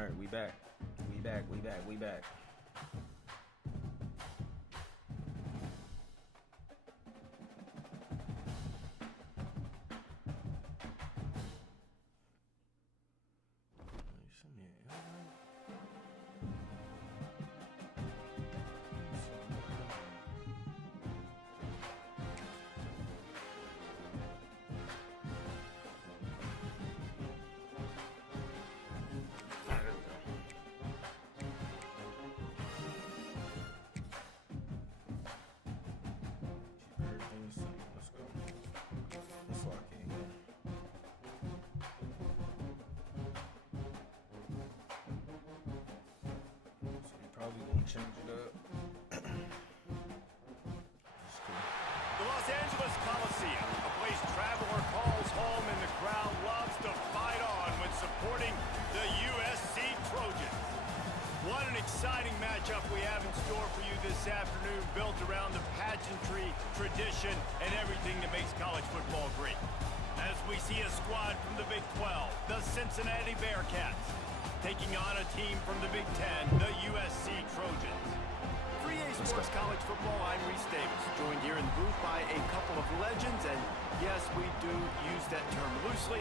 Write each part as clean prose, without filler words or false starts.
All right, we back. We back. Change it up. The Los Angeles Coliseum, a place traveler calls home and the crowd loves to fight on when supporting the USC Trojans. What an exciting matchup we have in store for you this afternoon, built around the pageantry, tradition, and everything that makes college football great. As we see a squad from the Big 12, the Cincinnati Bearcats, taking on a team from the Big 10, the USC Trojans. For EA Sports College Football, I'm Reese Davis, joined here in the booth by a couple of legends, and yes, we do use that term loosely.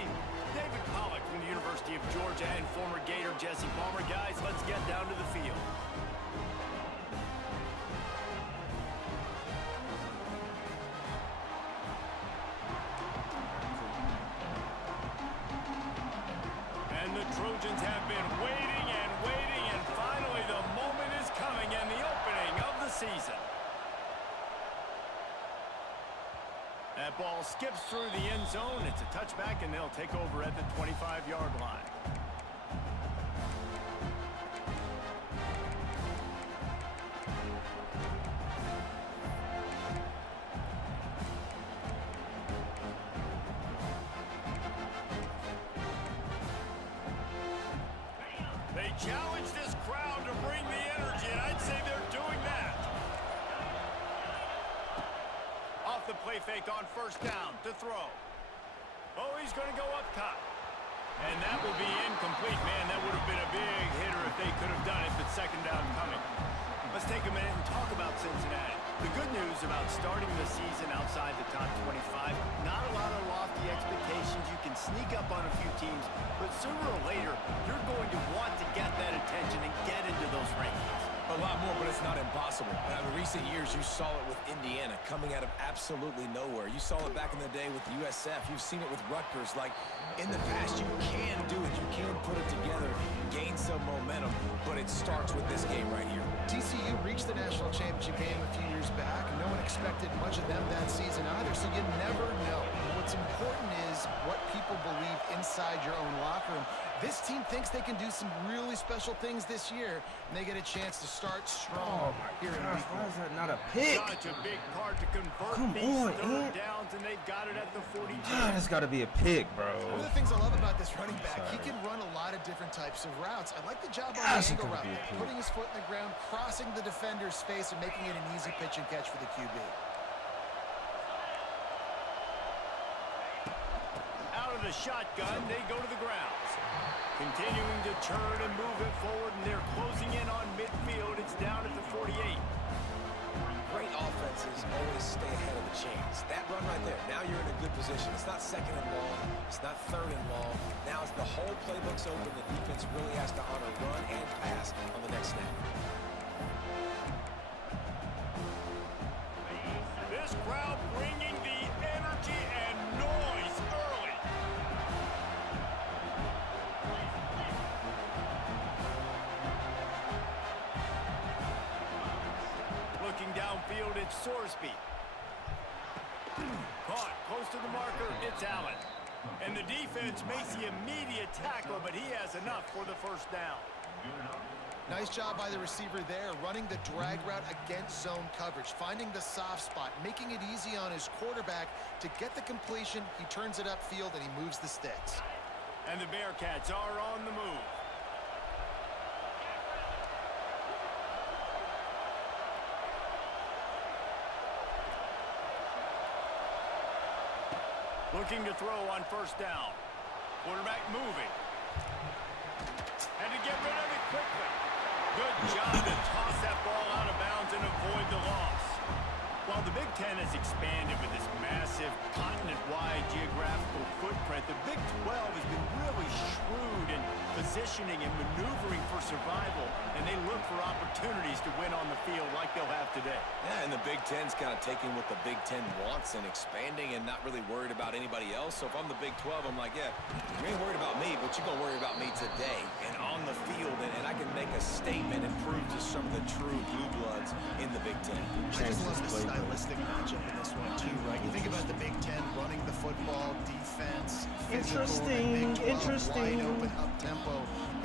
David Pollack from the University of Georgia and former Gator Jesse Palmer. Guys, let's get down to the field. And the Trojans have been waiting, and finally the moment is coming and the opening of the season. That ball skips through the end zone. It's a touchback, and they'll take over at the 25-yard line. They challenge this crowd to bring the energy, and I'd say they're doing that. Off the play fake on first down to throw. Oh, he's going to go up top. And that will be incomplete. Man, that would have been a big hitter if they could have done it, but second down coming. Let's take a minute and talk about Cincinnati. The good news about starting the season outside the top 25, not a lot of lofty expectations. You can sneak up on a few teams, but sooner or later, you're going to want to get that attention and get into those rankings. A lot more, but it's not impossible. In recent years, you saw it with Indiana coming out of absolutely nowhere. You saw it back in the day with USF. You've seen it with Rutgers. Like, in the past, you can do it. You can put it together, gain some momentum, but it starts with this game right here. TCU reached the national championship game a few years back. No one expected much of them that season either, so you never know. What's important is what people believe inside your own locker room. This team thinks they can do some really special things this year, and they get a chance to start strong here in week Why one. is that not a pick? Such a big part to convert Come these on, third Ant. downs, and they've got it at the 42. God, it's got to be a pick, bro. One of the things I love about this running back, he can run a lot of different types of routes. I like the job on Gosh, the it angle could route, be a pick. putting his foot in the ground, crossing the defender's face, and making it an easy pitch and catch for the QB. Out of the shotgun, they go to the ground. Continuing to turn and move it forward, and they're closing in on midfield. It's down at the 48. Great offenses always stay ahead of the chains. That run right there, now you're in a good position. It's not second and long. It's not third and long. Now as the whole playbook's open, the defense really has to honor run and pass on the next snap. This crowd bringing the energy and noise early. Looking downfield, it's Sorsby. Caught close to the marker, it's Allen. And the defense makes the immediate tackle, but he has enough for the first down. Nice job by the receiver there, running the drag route against zone coverage, finding the soft spot, making it easy on his quarterback to get the completion. He turns it upfield, and he moves the sticks. And the Bearcats are on the move. Looking to throw on first down. Quarterback moving. And to get rid of it quickly. Good job to toss that ball out of bounds and avoid the loss. While the Big Ten has expanded with this massive continent-wide geographical footprint, the Big 12 has been really shrewd in positioning and maneuvering for survival, and they look for opportunities to win on the field like they'll have today. Yeah, and the Big Ten's kind of taking what the Big Ten wants and expanding and not really worried about anybody else. So if I'm the Big 12, I'm like, yeah, you ain't worried about me, but you're going to worry about me today and on the field, and I can make a statement and prove to some of the true blue bloods in the Big Ten. I just love the stylistic matchup in this one too, right? You think about the Big Ten running the football, defense, physical, and Big 12 wide open, up-tempo,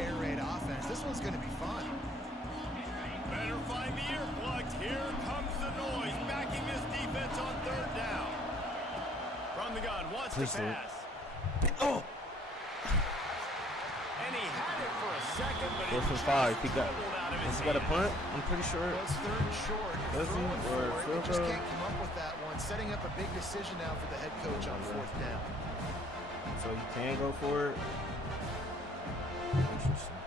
air raid offense. This one's going to be fun. Better find the earplugs. Here comes the noise, backing this defense on third down. From the gun, wants to pass. Oh! And he had it for a second, but it 4 for just 5. He got. dribbled out of his Has he got a hand. punt? I'm pretty sure. Well, it's third and short. Does he? Throwing Or for it. They field just goal? can't come up with that one. Setting up a big decision now for the head coach on fourth down. So he can go for it. Interesting.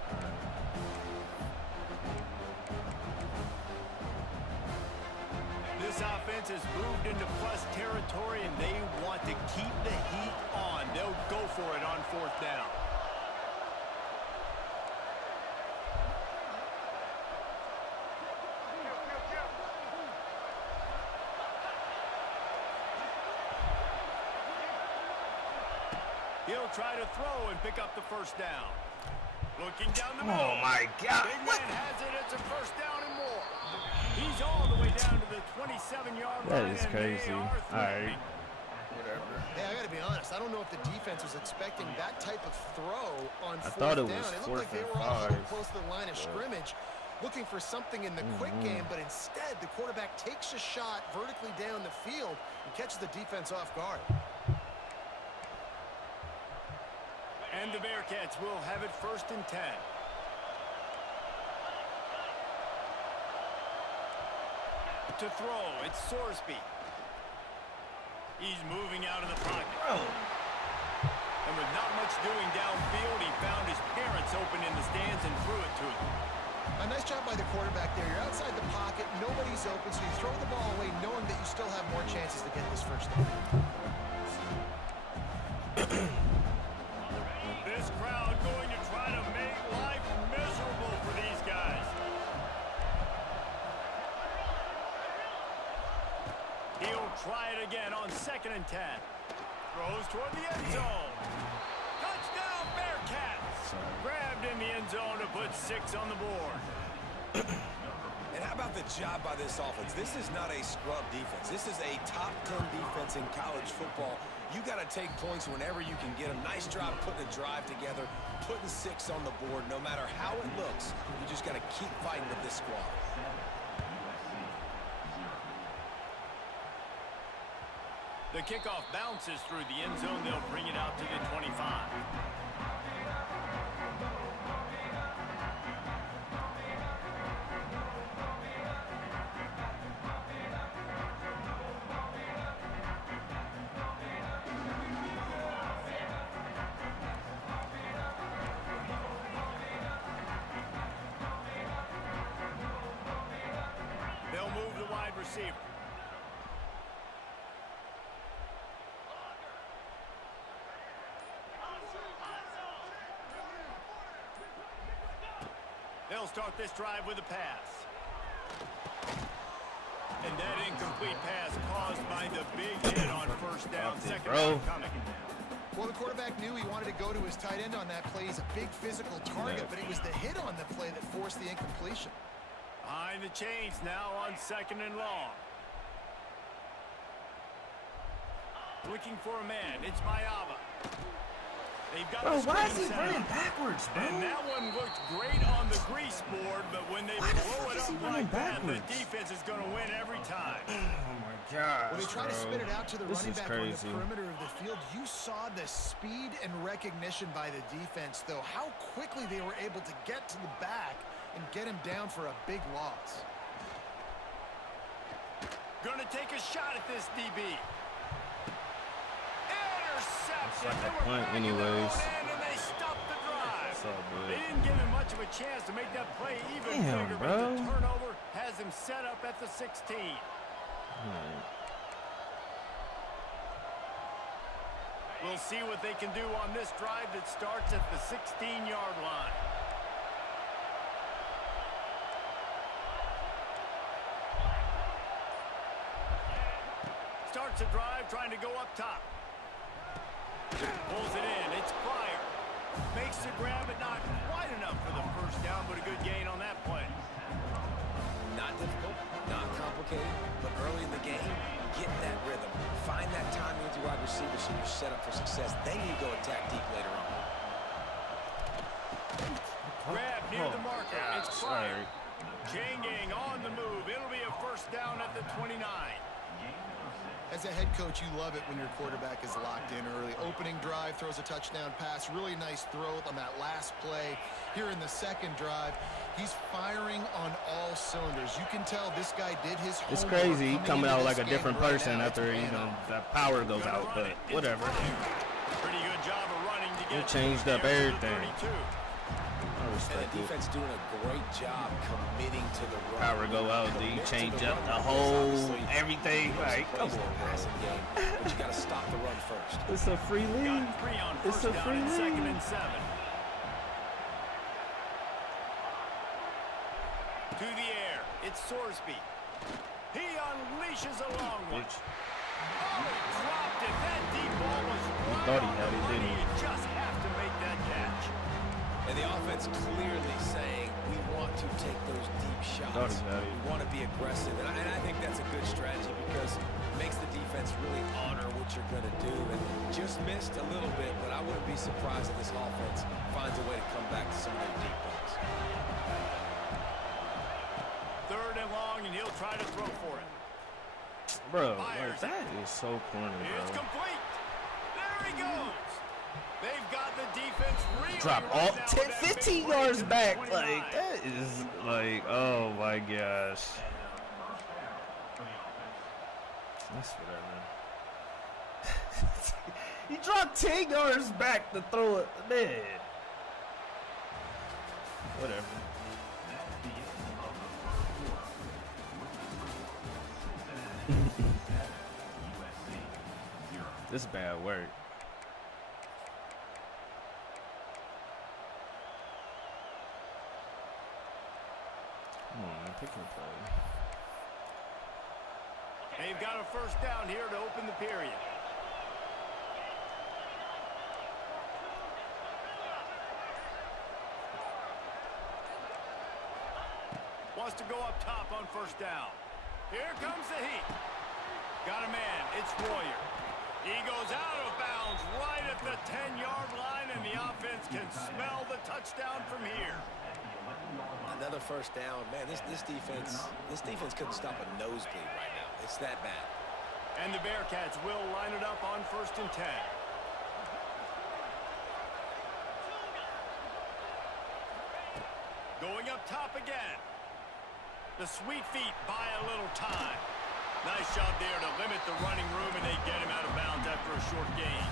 This offense has moved into plus territory, and they want to keep the heat on. They'll go for it on fourth down. He'll try to throw and pick up the first down. Looking down the middle. Oh my God! Big man has it. It's a first down and more. He's all the way down to the 27-yard line. That is and crazy. they are All right. Whatever. Hey, I got to be honest. I don't know if the defense was expecting that type of throw on fourth thought it down. was It looked like they 4th were and all a little 5. close to the line of scrimmage, looking for something in the quick game, but instead the quarterback takes a shot vertically down the field and catches the defense off guard. And the Bearcats will have it 1st and 10. To throw, it's Sorsby. He's moving out of the pocket. And with not much doing downfield, he found his parents open in the stands and threw it to him. A nice job by the quarterback there. You're outside the pocket, nobody's open, so you throw the ball away knowing that you still have more chances to get this first down. This crowd going to try to make life miserable for these guys. He'll try it again on 2nd and 10. Throws toward the end zone. Touchdown, Bearcats. Grabbed in the end zone to put 6 on the board. And how about the job by this offense? This is not a scrub defense. This is a top 10 defense in college football. You got to take points whenever you can get them. Nice job putting a drive together, putting 6 on the board. No matter how it looks, you just got to keep fighting with this squad. The kickoff bounces through the end zone. They'll bring it out to the 25. They'll move the wide receiver. They'll start this drive with a pass. And that incomplete pass caused by the big hit on first down. Second down coming. Well, the quarterback knew he wanted to go to his tight end on that play. He's a big physical target, but it was the hit on the play that forced the incompletion. Behind the chains now on 2nd and long. Looking for a man. It's Mayava. They've got Bro, the why is screen he set running up. backwards, bro? And that one looked great on the grease board, but when they Why the blow fuck it is he up running like that, the backwards? defense is going to win every time. Oh my gosh, When they tried to spin it out to the This running is back on the crazy. perimeter of the field, you saw the speed and recognition by the defense, though, how quickly they were able to get to the back and get him down for a big loss. Going to take a shot at this DB. Interception. It's like a They were punt back in their anyways. own end, and they stopped the drive. So They good. didn't give him much of a chance to make that play even Damn, bigger, bro. but the turnover has him set up at the 16. Alright. We'll see what they can do on this drive that starts at the 16-yard line. Starts a drive trying to go up top. Pulls it in. It's Pryor. Makes the grab, but not quite enough for the first down, but a good gain on that play. Not difficult, not complicated, but early in the game, get that rhythm. Find that timing with your wide receivers so you're set up for success. Then you go attack deep later on. Grab near the marker. It's Sorry. Pryor. Changing on the move. It'll be a first down at the 29. As a head coach, you love it when your quarterback is locked in early. Opening drive, throws a touchdown pass. Really nice throw on that last play. Here in the second drive, he's firing on all cylinders. You can tell this guy did his homework. It's crazy. He coming into out this like a game different right person now. after, It's you know, man-up. that power goes out, but whatever. Pretty good job of running to get It changed to up the everything. 32. I And respect the it. defense doing a great job committing to the run. Power go out, do you Commit to change the up run the because whole obviously everything? you have Like, some come plays in on, the passing bro. game, but you got to stop the run first. It's a free league. Got 3 on It's first a down free and second league. and 7. To the air. It's Sorsby. He unleashes a long one. Bitch. Oh, dropped it. That deep ball was right thought he on had the it, money. didn't he? You just have to make that catch. And the offense clearly saying, we want to take those deep Thought shots. he had it. We want to be aggressive. And I think that's a good strategy because it makes the defense really honor what you're going to do. And just missed a little bit, but I wouldn't be surprised if this offense finds a way to come back to some of their deep balls. 3rd and long, and he'll try to throw for it. Bro, like, that is so corny, It's bro. complete. There he goes. They've got the defense reeling Drop right all now 10, with that big 15 play yards to the back. 29. Like, that is like, oh my gosh. That's whatever. He dropped 10 yards back to throw it. Man. Whatever. This is bad work. Come on, man, pick your play. They've got a first down here to open the period. Wants to go up top on first down. Here comes the heat. Got a man. It's Royer. He goes out of bounds right at the 10-yard line, and the offense can smell the touchdown from here. Another first down. Man, this defense couldn't stop a nosebleed right now. It's that bad. And the Bearcats will line it up on 1st and 10. Going up top again. The sweet feet buy a little time. Nice job there to limit the running room, and they get him out of bounds after a short gain.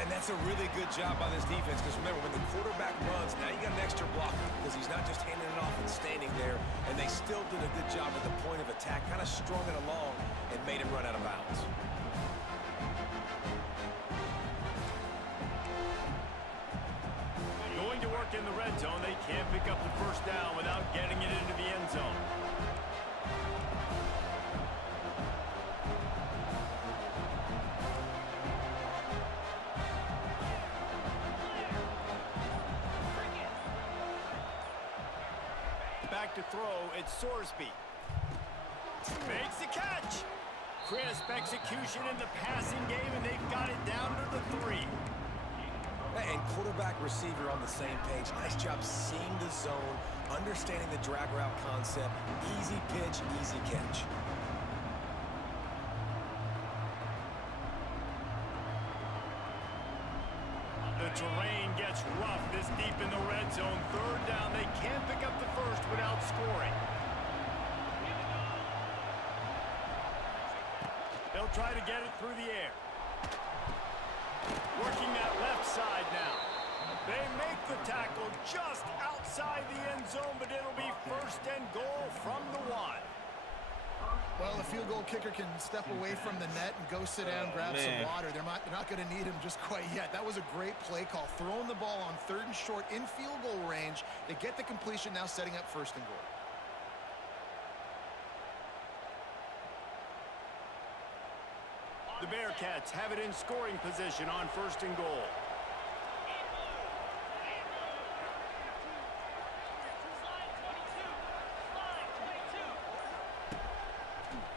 And that's a really good job by this defense because remember, when the quarterback runs, now you got an extra blocker because he's not just handing it off and standing there, and they still did a good job at the point of attack, kind of strung it along and made him run out of bounds. Going to work in the red zone, they can't pick up the first down without getting it into the end zone. Back to throw, it's Sorsby. Makes the catch. Crisp execution in the passing game, and they've got it down to the 3. And quarterback receiver on the same page. Nice job seeing the zone, understanding the drag route concept. Easy pitch, easy catch. The terrain gets rough this deep in the red zone. 3rd down, they can't pick up the first without scoring. They'll try to get it through the air. Working that left side now. They make the tackle just outside the end zone, but it'll be first and goal from the 1. Well, the field goal kicker can step away from the net and go sit down, grab some water. They're not going to need him just quite yet. That was a great play call. Throwing the ball on 3rd and short in field goal range. They get the completion, now setting up first and goal. The Bearcats have it in scoring position on first and goal.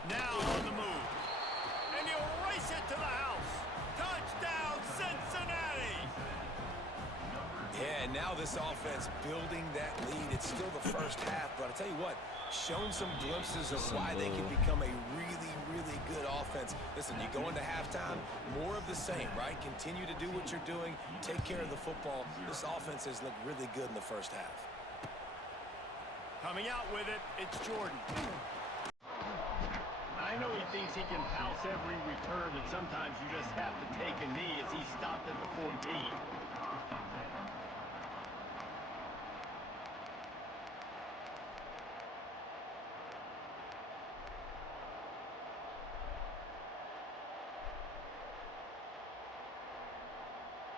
Now on the move. And he'll race it to the house. Touchdown, Cincinnati! Yeah, and now this offense building that lead. It's still the first half, but I tell you what, shown some glimpses of why they can become a really, really good offense. Listen, you go into halftime, more of the same, right? Continue to do what you're doing, take care of the football. This offense has looked really good in the first half. Coming out with it, it's Jordan. I know he thinks he can pounce every return, but sometimes you just have to take a knee as he stopped at the 14.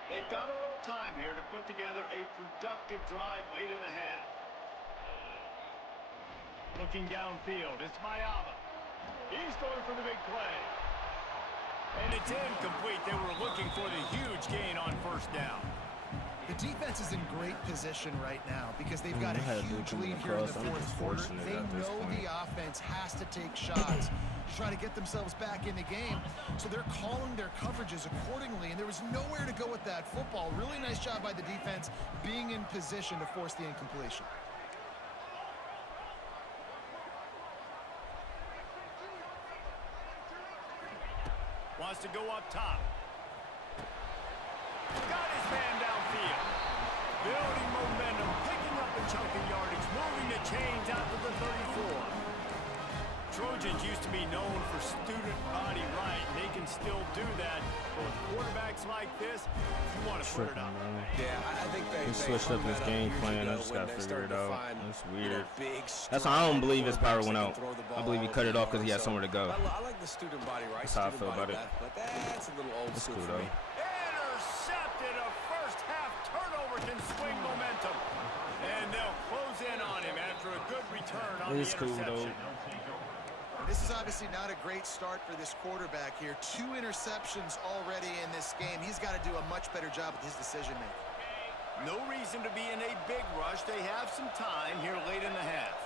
They've got a little time here to put together a productive drive late in the half. Looking downfield, it's Mayava. He's going for the big play. And it's incomplete. They were looking for the huge gain on first down. The defense is in great position right now because they've got a huge lead here in the 4th quarter. They know the offense has to take shots to try to get themselves back in the game. So they're calling their coverages accordingly, and there was nowhere to go with that football. Really nice job by the defense being in position to force the incompletion. Wants to go up top. Got his man downfield. Building momentum, picking up a chunk of yardage, moving the chains out to the 34. Trojans used to be known for student body right. They can still do that. But with quarterbacks like this, you want to put it up. Yeah, I think they switched up his game plan. I just got to figure it out. That's weird. That's why I don't believe his power went out. I believe he cut it off because he had somewhere to go. I like the student body right. That's how I feel about it. But that's a little old school cool, for me. Intercepted. A first half turnover can swing momentum. And they'll close in on him after a good return on the interception. This is obviously not a great start for this quarterback here. 2 interceptions already in this game. He's got to do a much better job with his decision-making. No reason to be in a big rush. They have some time here late in the half.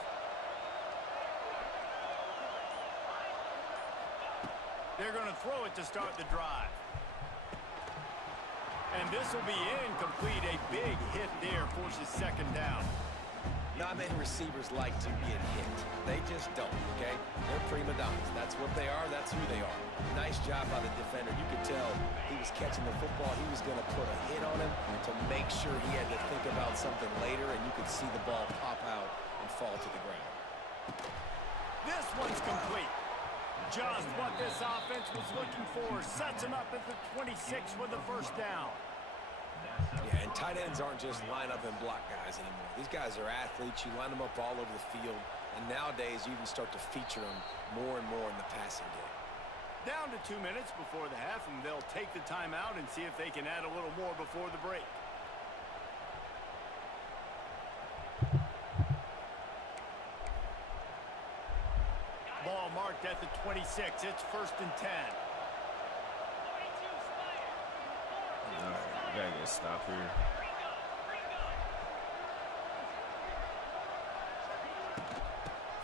They're going to throw it to start the drive. And this will be incomplete. A big hit there forces second down. Not many receivers like to get hit. They just don't, okay? They're prima donnas. That's what they are. That's who they are. Nice job by the defender. You could tell he was catching the football. He was going to put a hit on him to make sure he had to think about something later, and you could see the ball pop out and fall to the ground. This one's complete. Just what this offense was looking for. Sets him up at the 26 with the first down. Yeah, and tight ends aren't just line up and block guys anymore. These guys are athletes. You line them up all over the field. And nowadays, you even start to feature them more and more in the passing game. Down to 2 minutes before the half, and they'll take the timeout and see if they can add a little more before the break. Ball marked at the 26. It's first and 10. All right, we gotta get a stop here.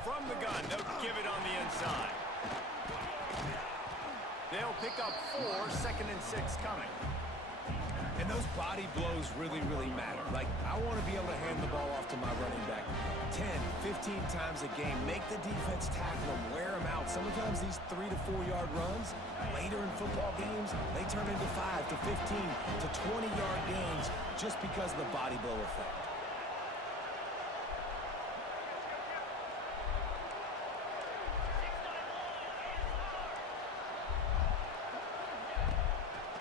From the gun, they'll give it on the inside. They'll pick up 4, second and 6 coming. And those body blows really, really matter. Like, I want to be able to hand the ball off to my running back 10, 15 times a game. Make the defense tackle them, wear them out. Sometimes these 3 to 4 yard runs, later in football games, they turn into 5 to 15 to 20 yard gains just because of the body blow effect.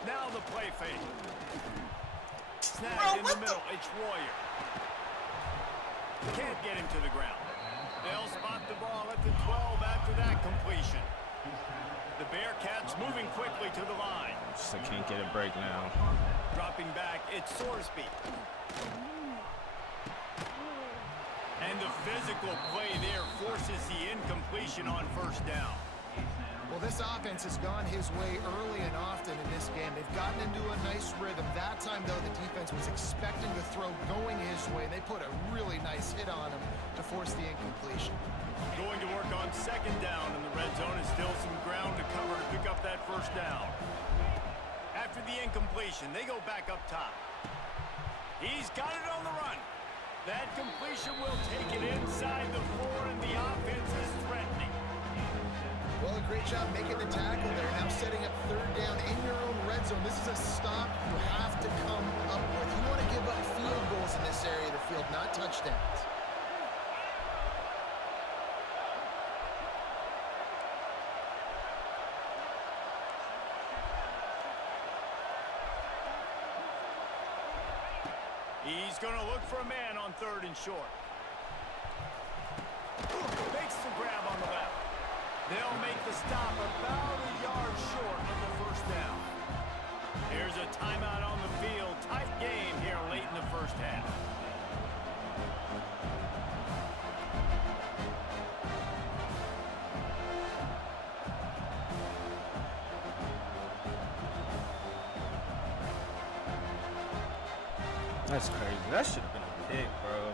Now the play fake. snagged in the middle. It's Royer. Can't get him to the ground. They'll spot the ball at the 12 after that completion. The Bearcats moving quickly to the line. Just can't get a break now. Dropping back, it's Sorsby. And the physical play there forces the incompletion on first down. Well, this offense has gone his way early and often in this game. They've gotten into a nice rhythm. That time, though, the defense was expecting the throw going his way. They put a really nice hit on him to force the incompletion. Going to work on second down in the red zone. Is still some ground to cover to pick up that first down. After the incompletion, they go back up top. He's got it on the run. That completion will take it inside the 4, and the offense is threatening. Well, a great job making the tackle there. Now setting up third down in your own red zone. This is a stop you have to come up with. You want to give up field goals in this area of the field, not touchdowns. He's going to look for a man on third and short. Makes the grab on the left. They'll make the stop about a yard short of the first down. Here's a timeout on the field. Tight game here late in the first half. That's crazy. That should have been a pick, bro.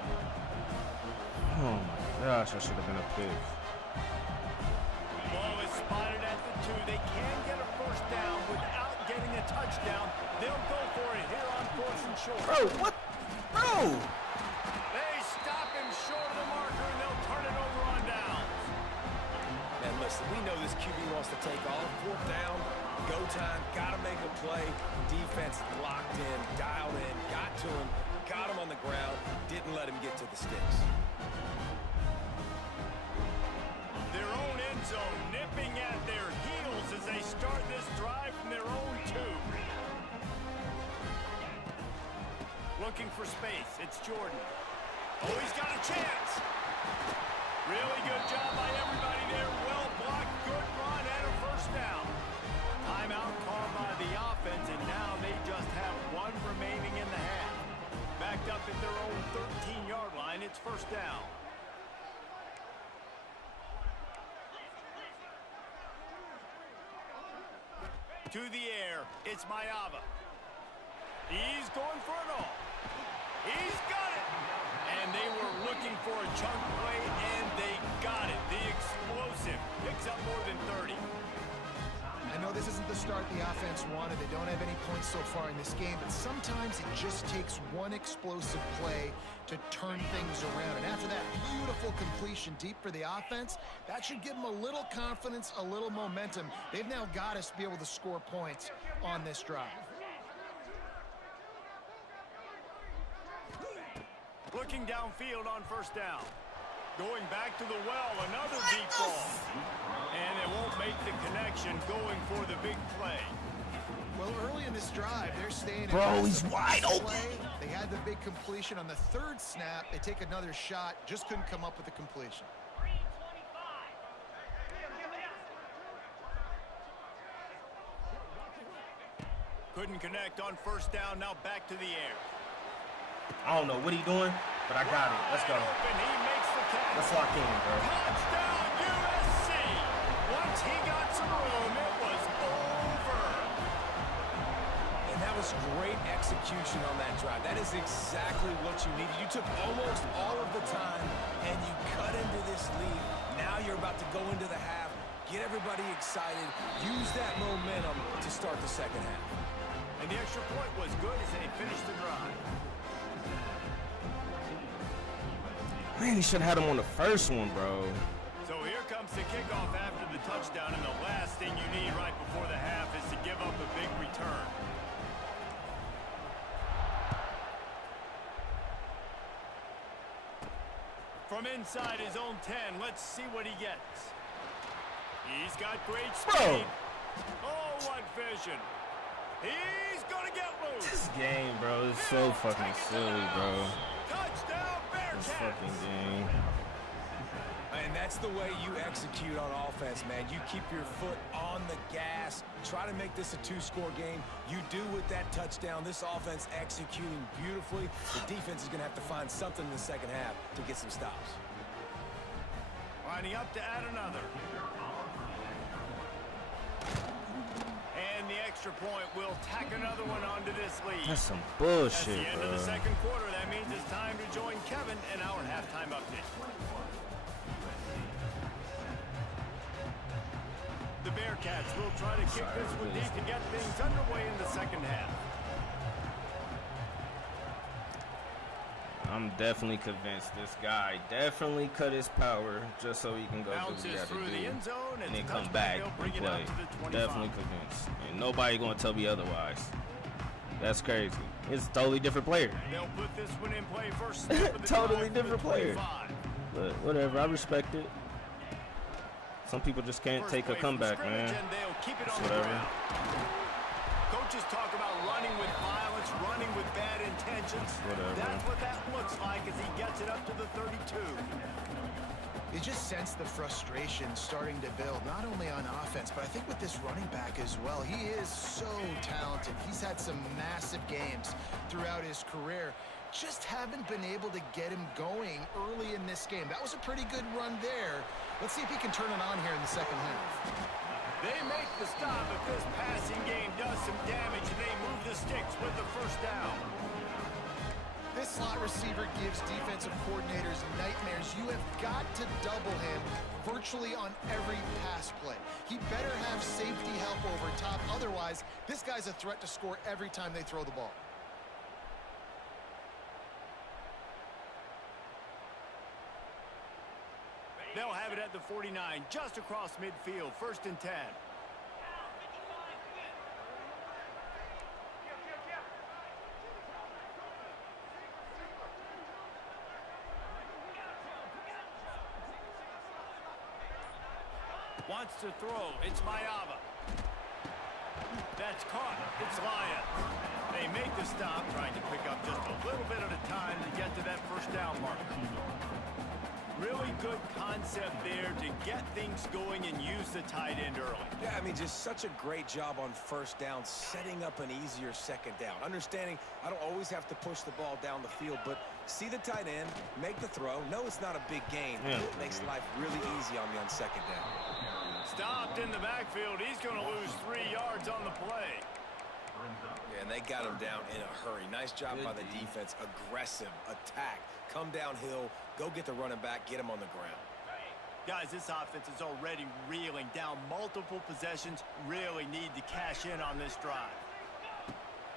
Oh my gosh, that should have been a pick. Ball is spotted at the 2. They can get a first down without getting a touchdown. They'll go for it here on 4th and short. Bro, what? Bro! They stop him short of the marker, and they'll turn it over on downs. And listen, we know this QB wants to take off. 4th down, go time, got to make a play. Defense locked in, dialed in, got to him, got him on the ground, didn't let him get to the sticks. Their own end zone nipping at their heels as they start this drive from their own 2. Looking for space, it's Jordan. Oh, he's got a chance. Really good job by everybody there. Well blocked, good run, and a first down. Timeout called by the offense, and now they just have 1 remaining in the half. Backed up at their own 13-yard line, it's first down. To the air, it's Mayava. He's going for it all. He's got it. And they were looking for a chunk play, and they got it. The explosive picks up more than 30. I know this isn't the start the offense wanted. They don't have any points so far in this game, but sometimes it just takes one explosive play to turn things around. And after that beautiful completion deep for the offense, that should give them a little confidence, a little momentum. They've now got us to be able to score points on this drive. Looking downfield on first down. Going back to the well, another deep ball. And it won't make the connection, going for the big play. Well, early in this drive, they're staying. Bro, he's wide open. They had the big completion on the 3rd snap. They take another shot, just couldn't come up with the completion. Couldn't connect on first down, now back to the air. I don't know what he's doing, but I got it. Let's go. Open, he makes the catch. Let's lock in, bro. Touchdown, USC! Once he got some room, it was over. And that was great execution on that drive. That is exactly what you needed. You took almost all of the time, and you cut into this lead. Now you're about to go into the half, get everybody excited, use that momentum to start the second half. And the extra point was good as they finished the drive. Man, he should have had him on the first one, bro. So here comes the kickoff after the touchdown, and the last thing you need right before the half is to give up a big return. From inside his own 10, let's see what he gets. He's got great speed. Bro. Oh, what vision. He's gonna get loose. This game, bro, is so fucking silly, bro. Touchdown, This Bearcats. fucking game. And that's the way you execute on offense, man. You keep your foot on the gas. Try to make this a two-score game. You do with that touchdown. This offense executing beautifully. The defense is going to have to find something in the second half to get some stops. Lining up to add another. And the extra point will tack another one onto this lead. That's some That's bullshit, the end bro. of the second quarter. That means it's time to join Kevin in our halftime update. The Bearcats will try to kick this one deep to get things underway in the second half. I'm definitely convinced this guy definitely cut his power just so he can go do what he Bounces got to through the do end zone and then it's come touchback. back They'll bring and it out play. to the 25. Definitely convinced. And nobody gonna tell me otherwise. That's crazy. It's a totally different player. They'll put this one in play first snap of the Totally drive different for the player. 25. But whatever, I respect it. Some people just can't First take a play from comeback, scrimmage, man. and they'll keep it on the Whatever. ground. Coaches talk about running with violence, running with bad intentions. Whatever. That's what that looks like as he gets it up to the 32. You just sense the frustration starting to build, not only on offense, but I think with this running back as well. He is so talented. He's had some massive games throughout his career. Just haven't been able to get him going early in this game. That was a pretty good run there. Let's see if he can turn it on here in the second half. They make the stop, but this passing game does some damage, and they move the sticks with the first down. This slot receiver gives defensive coordinators nightmares. You have got to double him virtually on every pass play. He better have safety help over top. Otherwise, this guy's a threat to score every time they throw the ball. They'll have it at the 49, just across midfield, 1st and 10. Wants to throw. It's Mayava. That's caught. It's Lyons. They make the stop, trying to pick up just a little bit at a time to get to that first down marker. Really good concept there to get things going and use the tight end early. Yeah, I mean, just such a great job on first down, setting up an easier second down. Understanding I don't always have to push the ball down the field, but see the tight end, make the throw. No, it's not a big gain. Yeah. It makes life really easy on me on second down. Stopped in the backfield. He's going to lose 3 yards on the play. Yeah, and they got him down in a hurry. Nice job by the defense. Aggressive attack. Come downhill, go get the running back, get him on the ground. Guys, this offense is already reeling down multiple possessions. Really need to cash in on this drive.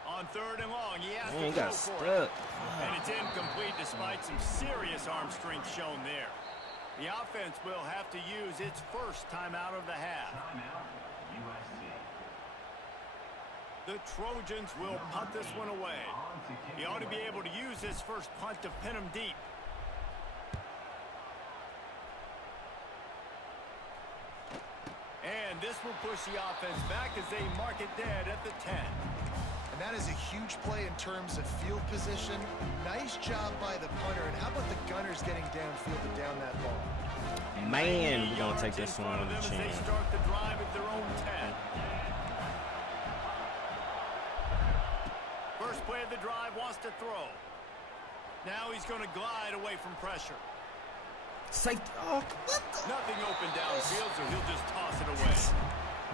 On 3rd and long, he has to Man, he throw got for stuck. it. And it's incomplete despite some serious arm strength shown there. The offense will have to use its first timeout of the half. USC. The Trojans will punt this one away. He ought to be able to use his first punt to pin him deep. And this will push the offense back as they mark it dead at the 10. And that is a huge play in terms of field position. Nice job by the punter. And how about the Gunners getting downfield to down that ball? Man, we're going to take this one on the As chin. they start the drive at their own 10. First play of the drive, wants to throw. Now he's going to glide away from pressure. Safety. Oh, what the? Nothing open downfield, so he'll just toss it away.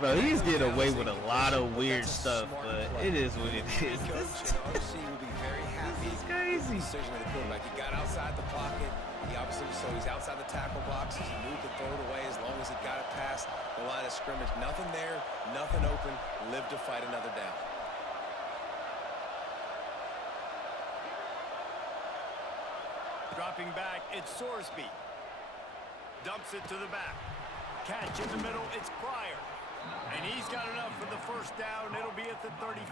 Bro, he's getting away with a lot of weird stuff, but it is what it is. Coach and OC will be very happy. This is crazy. Decision of the quarterback. He got outside the pocket. He obviously, so he's outside the tackle box. He moved the throw it away as long as he got it past the line of scrimmage. Nothing there, nothing open. Live to fight another down. Dropping back, it's Sorsby. Dumps it to the back. Catch in the middle, it's Pryor. And he's got enough for the first down. It'll be at the 35.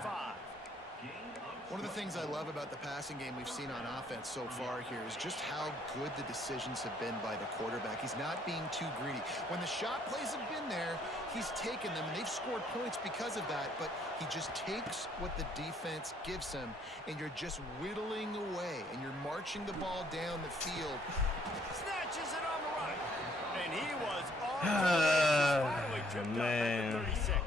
One of the things I love about the passing game we've seen on offense so far here is just how good the decisions have been by the quarterback. He's not being too greedy. When the shot plays have been there, he's taken them, and they've scored points because of that, but he just takes what the defense gives him, and you're just whittling away, and you're marching the ball down the field. Snatches it on the run. And he was on finally tripped up at the 36.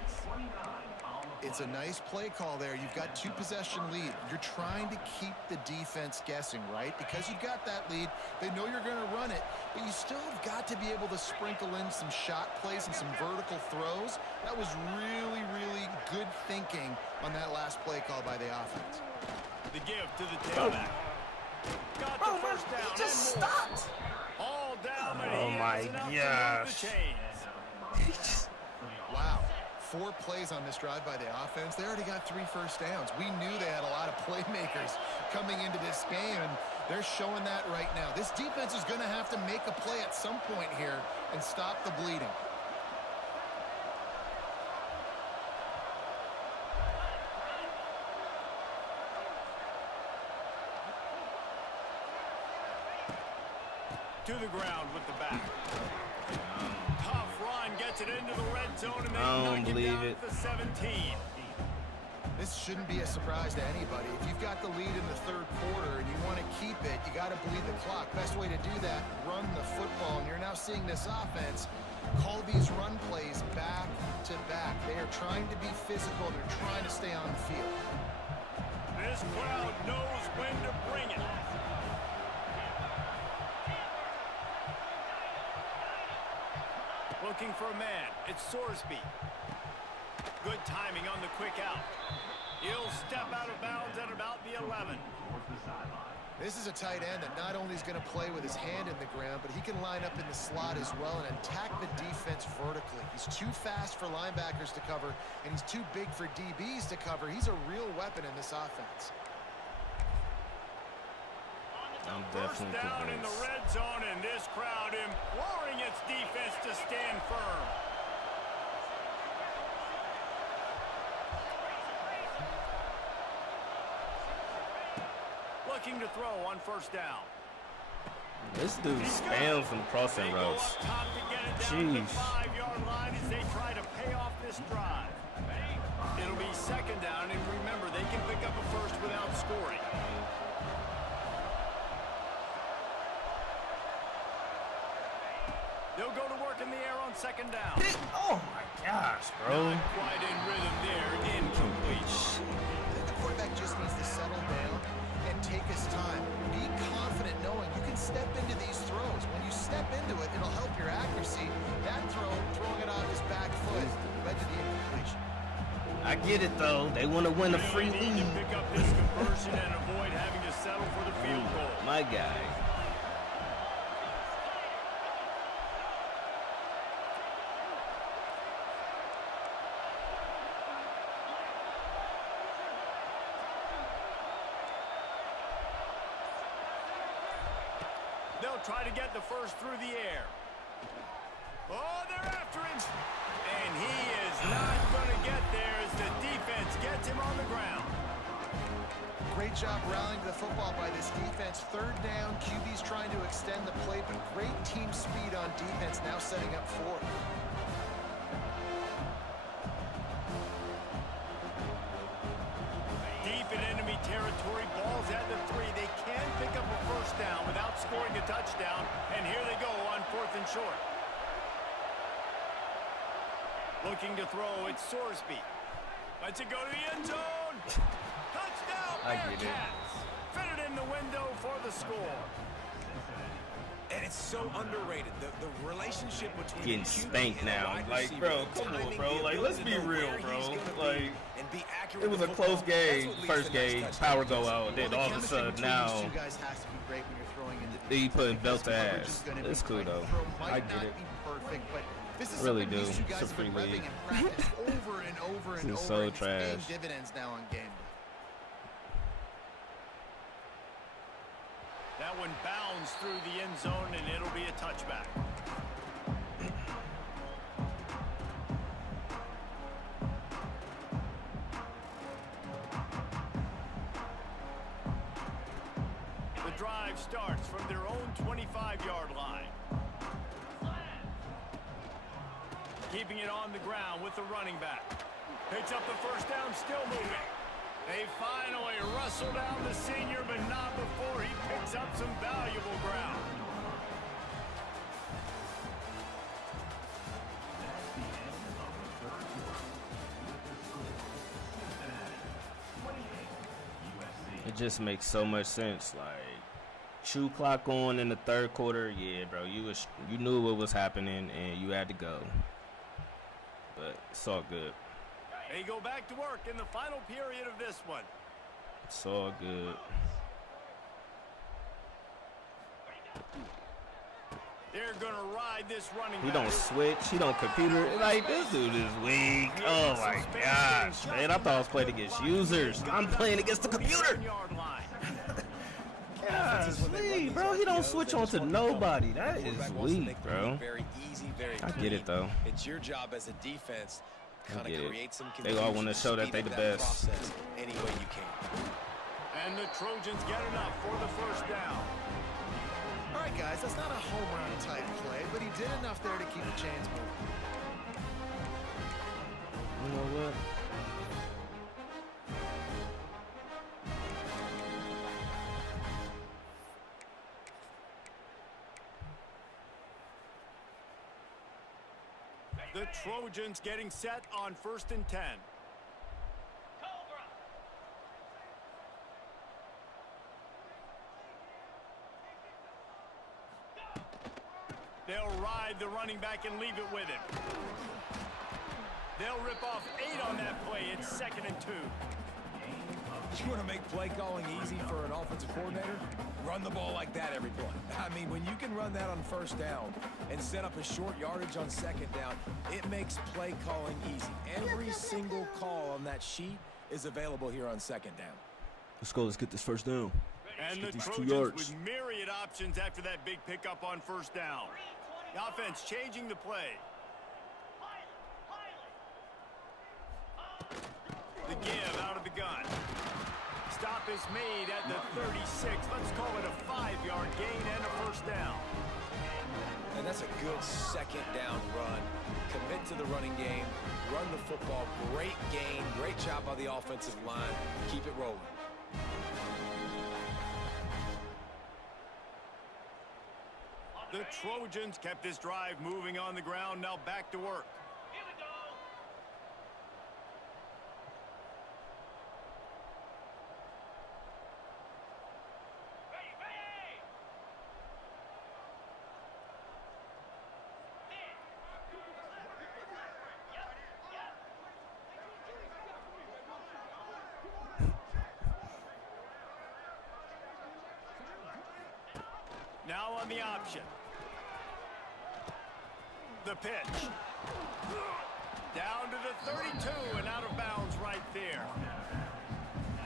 It's a nice play call there. You've got 2-possession lead. You're trying to keep the defense guessing, right? Because you've got that lead, they know you're going to run it, but you still have got to be able to sprinkle in some shot plays and some vertical throws. That was really, really good thinking on that last play call by the offense. The give to the tailback. Got the first down. He just stopped. All down, but Oh he my has enough to move the chains. Wow. 4 plays on this drive by the offense. They already got 3 first downs. We knew they had a lot of playmakers coming into this game, and they're showing that right now. This defense is going to have to make a play at some point here and stop the bleeding. To the ground with the back. Tough run, gets it into the red zone, and they I don't knock him believe down it. at the 17. This shouldn't be a surprise to anybody. If you've got the lead in the third quarter and you want to keep it, you got to bleed the clock. Best way to do that, run the football. And you're now seeing this offense call these run plays back to back. They are trying to be physical. They're trying to stay on the field. This crowd knows when to bring it. Looking for a man. It's Sorsby. Good timing on the quick out. He'll step out of bounds at about the 11. This is a tight end that not only is going to play with his hand in the ground, but he can line up in the slot as well and attack the defense vertically. He's too fast for linebackers to cover, and he's too big for DBs to cover. He's a real weapon in this offense. I'm First definitely down in the convinced. red zone, and this crowd imploring its defense to stand firm. Looking to throw on first down. This dude spams from crossing They go routes. up top to get it down to the Jeez. 5-yard line as they try to pay off this drive. It'll be second down, and remember, they can pick up a first without scoring. They'll go to work in the air on second down. Oh my gosh, bro. Not quite in rhythm there, incomplete. I think the quarterback just needs to settle down and take his time. Be confident knowing you can step into these throws. When you step into it, it'll help your accuracy. That throw, throwing it off his back foot, led to the incompletion. I get it though. They want to win a free Really need lead. to pick up this conversion and avoid having to settle for the field goal. My guy. They'll try to get the first through the air. Oh, they're after him. And he is not going to get there as the defense gets him on the ground. Great job rallying to the football by this defense. Third down, QB's trying to extend the play, but great team speed on defense, now setting up fourth. Deep in enemy territory, balls at the 3. They can pick up a first down without scoring a touchdown, and here they go on 4th and short. Looking to throw, it's Sorsby. Lets it go to the end zone. Touchdown, I get it. Bearcats. Fitted in the window for the score. And it's so underrated. The relationship between Getting the QB spanked and the now. wide Like, receiver, bro, the come on, timing, bro. the Like, let's ability be to know real, where bro. he's gonna be Like, and be accurate it was with a the close football. That's game. what leads First to the next game, touchdown. power go out. Then The all of a chemistry sudden between now, these two guys has to be great when you're throwing into they defense, putting because belt to coverage ass. is gonna be It's cool tight. though. Throw might I get not it. be perfect, but this is Really something do. these two guys It's a have been free repping league. in practice over and over and This is over. so and it's paying trash. dividends now on game day. That one bounds through the end zone, and it'll be a touchback. drive starts from their own 25-yard line. Keeping it on the ground with the running back. Picks up the first down, still moving. They finally rustle down the senior, but not before he picks up some valuable ground. It just makes so much sense. Like, shoe clock on in the third quarter. Yeah, bro, you knew what was happening and you had to go. But it's all good. They go back to work in the final period of this one. It's all good. They're going to ride this running He back. don't switch. He don't computer. Like, this dude is weak. Oh, my gosh, man. I thought I was playing against users. I'm playing against the computer. Golly, bro. He don't switch on to nobody. That is weak, bro. Very easy, very I get it, though. It's your job as a defense to kind of create some confusion. They all want to show that they the best. Any way you can. And the Trojans get enough for the first down. All right, guys, that's not a home run type play, but he did enough there to keep the chains moving. You know what? The Trojans getting set on 1st and 10. They'll ride the running back and leave it with him. They'll rip off 8 on that play. It's 2nd and 2. You want to make play calling easy for an offensive coordinator? Run the ball like that every play. I mean, when you can run that on 1st down and set up a short yardage on 2nd down, it makes play calling easy. Every single call on that sheet is available here on 2nd down. Let's go. Let's get this 1st down. And the these 2 Trojans yards. with myriad options after that big pickup on 1st down. The offense changing the play. The give out of the gun. Stop is made at the 36. Let's call it a 5-yard gain and a 1st down. And that's a good 2nd down run. Commit to the running game. Run the football. Great gain. Great job by the offensive line. Keep it rolling. The Trojans kept this drive moving on the ground. Now back to work. Now on the option. The pitch. Down to the 32 and out of bounds right there.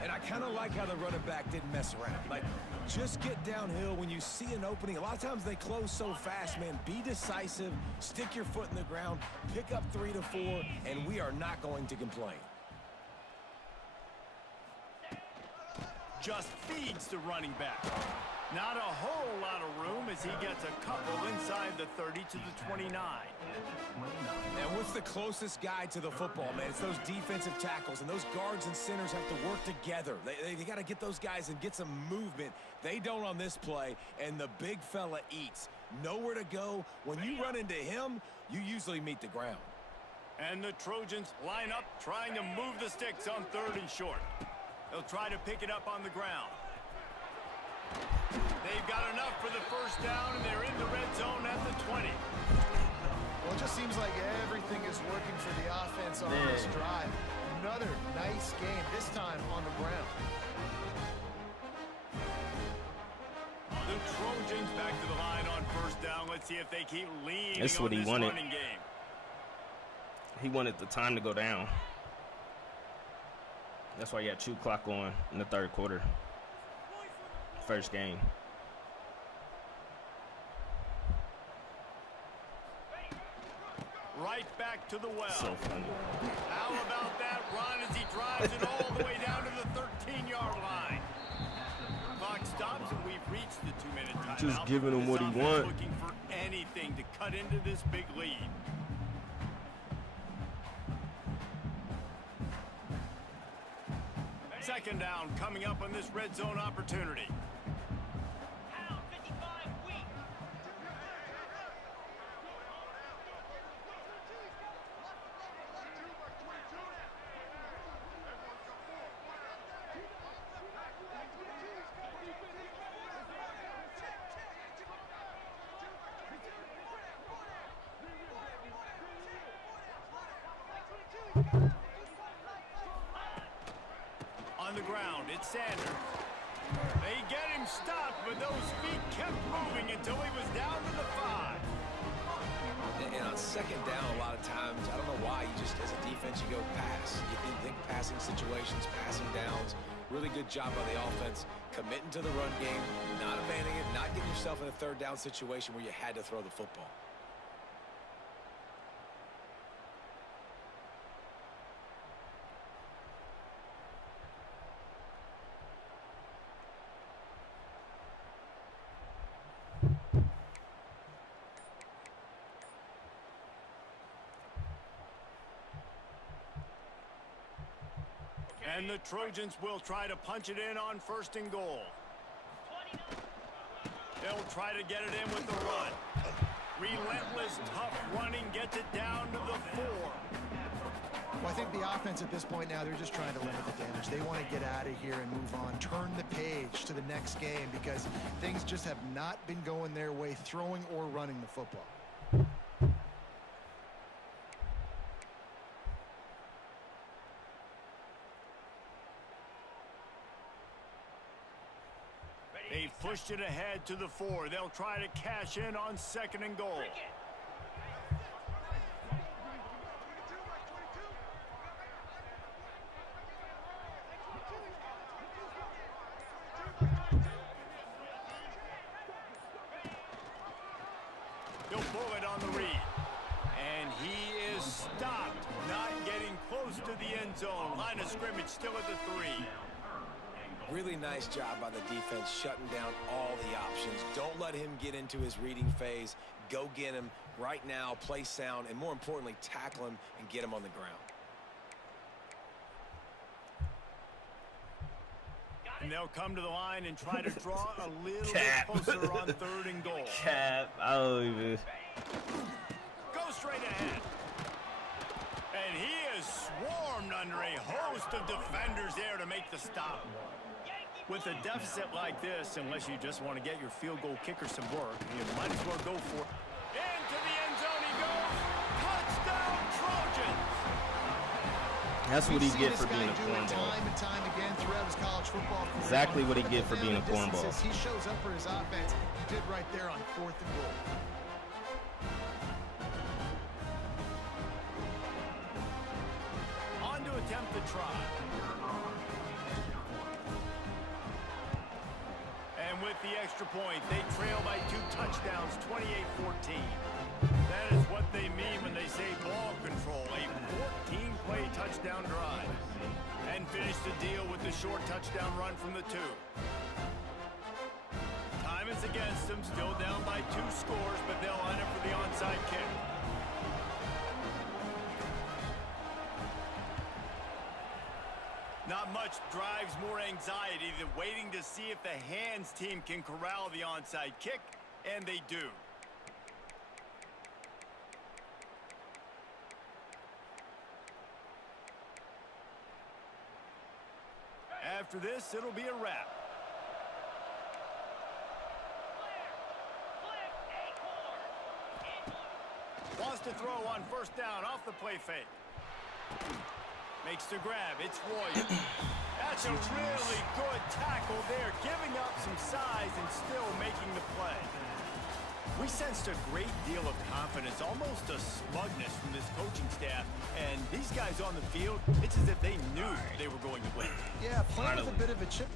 And I kind of like how the running back didn't mess around. Like, just get downhill when you see an opening. A lot of times they close so fast, man. Be decisive, stick your foot in the ground, pick up 3 to 4, and we are not going to complain. Just feeds the running back. Not a whole lot of room as he gets a couple inside the 30 to the 29. And what's the closest guy to the football, man? It's those defensive tackles, and those guards and centers have to work together. They got to get those guys and get some movement. They don't on this play, and the big fella eats. Nowhere to go. When you run into him, you usually meet the ground. And the Trojans line up, trying to move the sticks on 3rd and short. They'll try to pick it up on the ground. They've got enough for the 1st down, and they're in the red zone at the 20. Well, it just seems like everything is working for the offense on this drive. Another nice game, this time on the ground. The Trojans back to the line on 1st down. Let's see if they keep leaning That's what on he this wanted. running game. He wanted the time to go down. That's why he had 2 clock on in the 3rd quarter. 1st game. Right back to the well. So funny. How about that run as he drives it all the way down to the 13-yard line? Clock stops, and we've reached reached the 2-minute timeout. Just giving him what he This offense wants. looking for anything to cut into this big lead. Second down coming up on this red zone opportunity. On the ground, it's Sanders. They get him stopped, but those feet kept moving until he was down to the 5. And on second down, a lot of times, I don't know why, you just, as a defense, you go pass. You think passing situations, passing downs. Really good job by the offense, committing to the run game, not abandoning it, not getting yourself in a third down situation where you had to throw the football. And the Trojans will try to punch it in on 1st and goal. They'll try to get it in with the run. Relentless, tough running gets it down to the 4. Well, I think the offense at this point now, they're just trying to limit the damage. They want to get out of here and move on, turn the page to the next game because things just have not been going their way, throwing or running the football. They pushed it ahead to the 4. They'll try to cash in on 2nd and goal. He'll pull it on the read. And he is stopped, not getting close to the end zone. Line of scrimmage still at the 3. Really nice job by the defense shutting down all the options. Don't let him get into his reading phase. Go get him right now, play sound, and more importantly, tackle him and get him on the ground. And they'll come to the line and try to draw a little bit closer on 3rd and goal. Cap, I don't even. Go straight ahead. And he is swarmed under a host of defenders there to make the stop. With a deficit like this, unless you just want to get your field goal kicker some work, you might as well go for it. Into the end zone he goes. Touchdown, Trojans! That's what he get for being a cornball. Time and time again throughout his college football career. Exactly what he get for being a cornball. He shows up for his offense. He did right there on 4th and goal. On to attempt the try. And with the extra point, they trail by 2 touchdowns, 28-14. That is what they mean when they say ball control, a 14-play touchdown drive. And finish the deal with the short touchdown run from the 2. Time is against them, still down by 2 scores, but they'll line up for the onside kick. Not much drives more anxiety than waiting to see if the hands team can corral the onside kick, and they do. After this, it'll be a wrap. Wants to throw on 1st down off the play fake. Makes the grab. It's Royer. That's a really good tackle there, giving up some size and still making the play. We sensed a great deal of confidence, almost a smugness from this coaching staff. And these guys on the field, it's as if they knew they were going to win. Yeah, playing with a bit of a chip.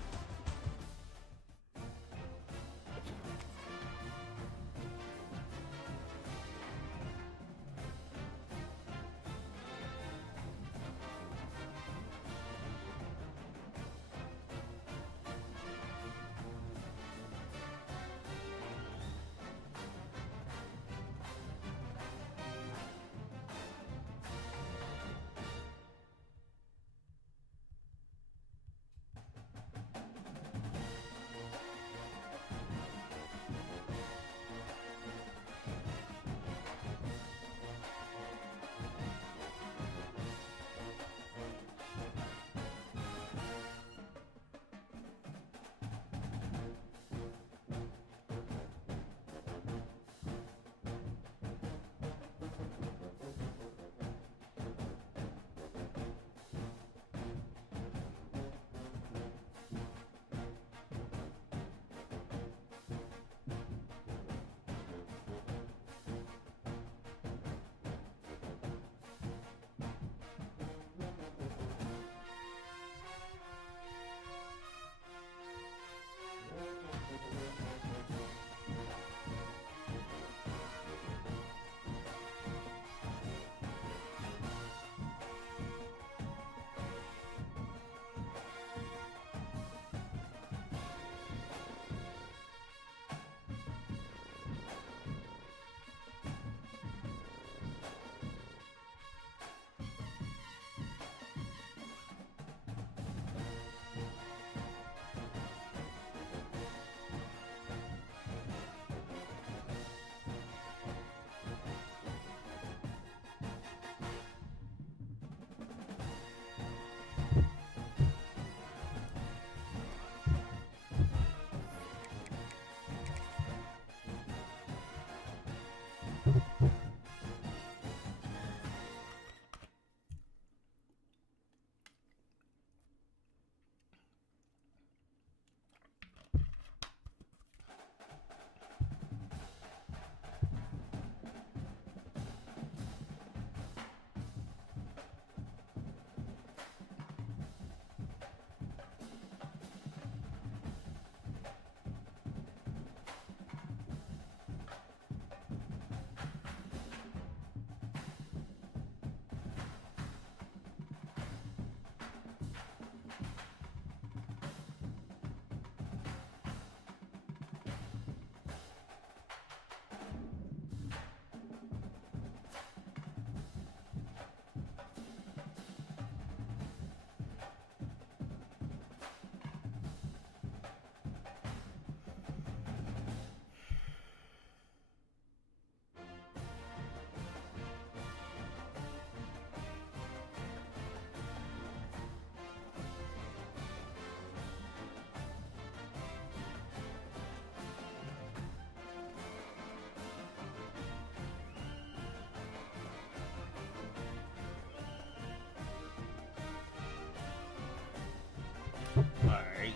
Alright.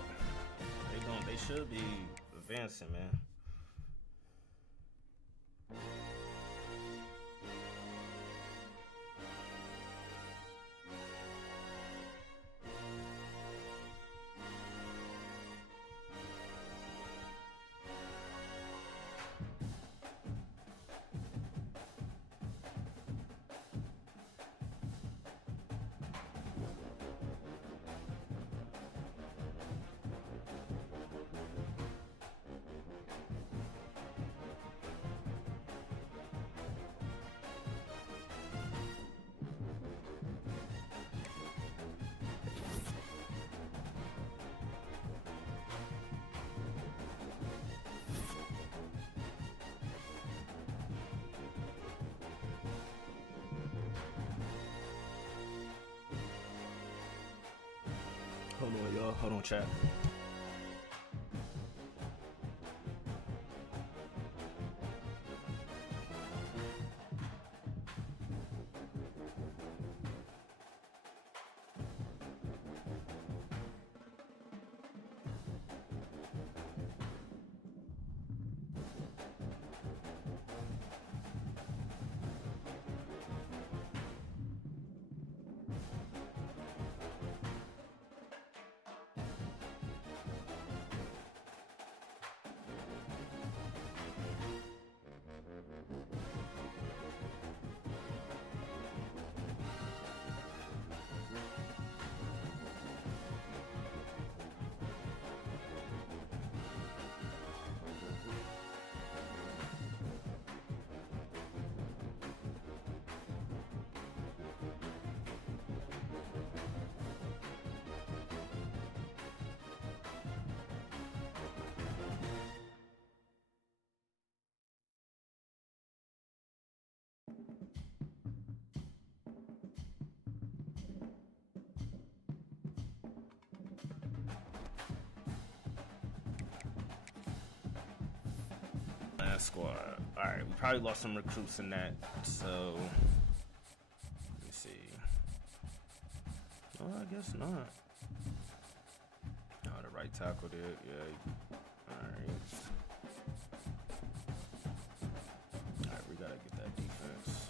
They should be advancing, man. Hold on, y'all. Hold on, chat. Squad. Alright, we probably lost some recruits in that, so let me see. Oh, I guess not. Oh, the right tackle did, yeah. Alright. Alright, we gotta get that defense.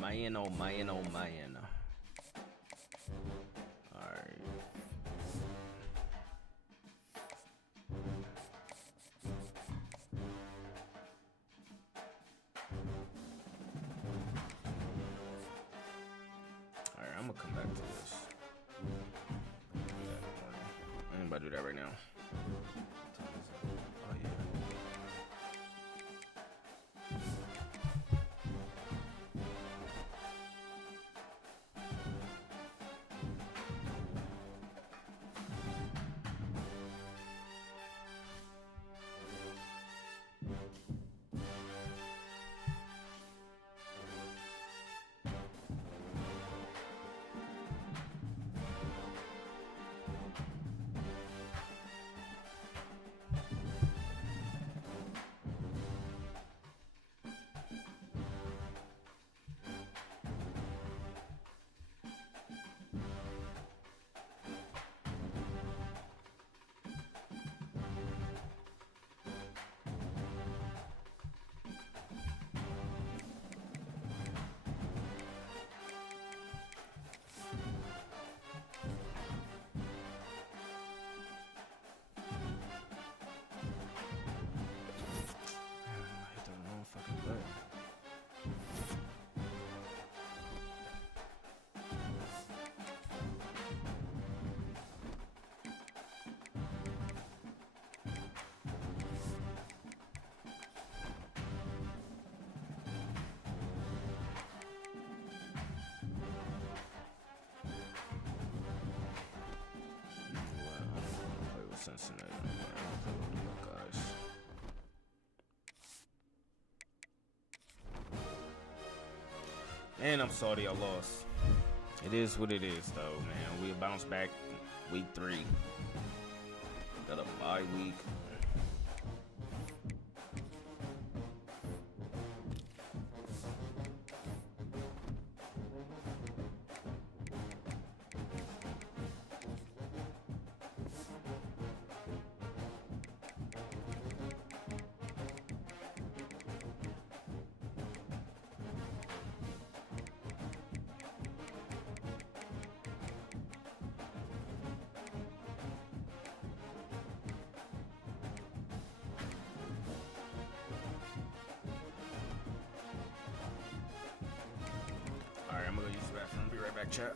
Man, oh man, oh man. Alright. Alright, I'm gonna come back to this. I ain't about to do that right now. Oh yeah. Cincinnati. Oh my gosh. And I'm sorry I lost. It is what it is, though, man. We'll bounce back week 3. Got a bye week. Alright, I'm gonna use the bathroom. Be right back, chat.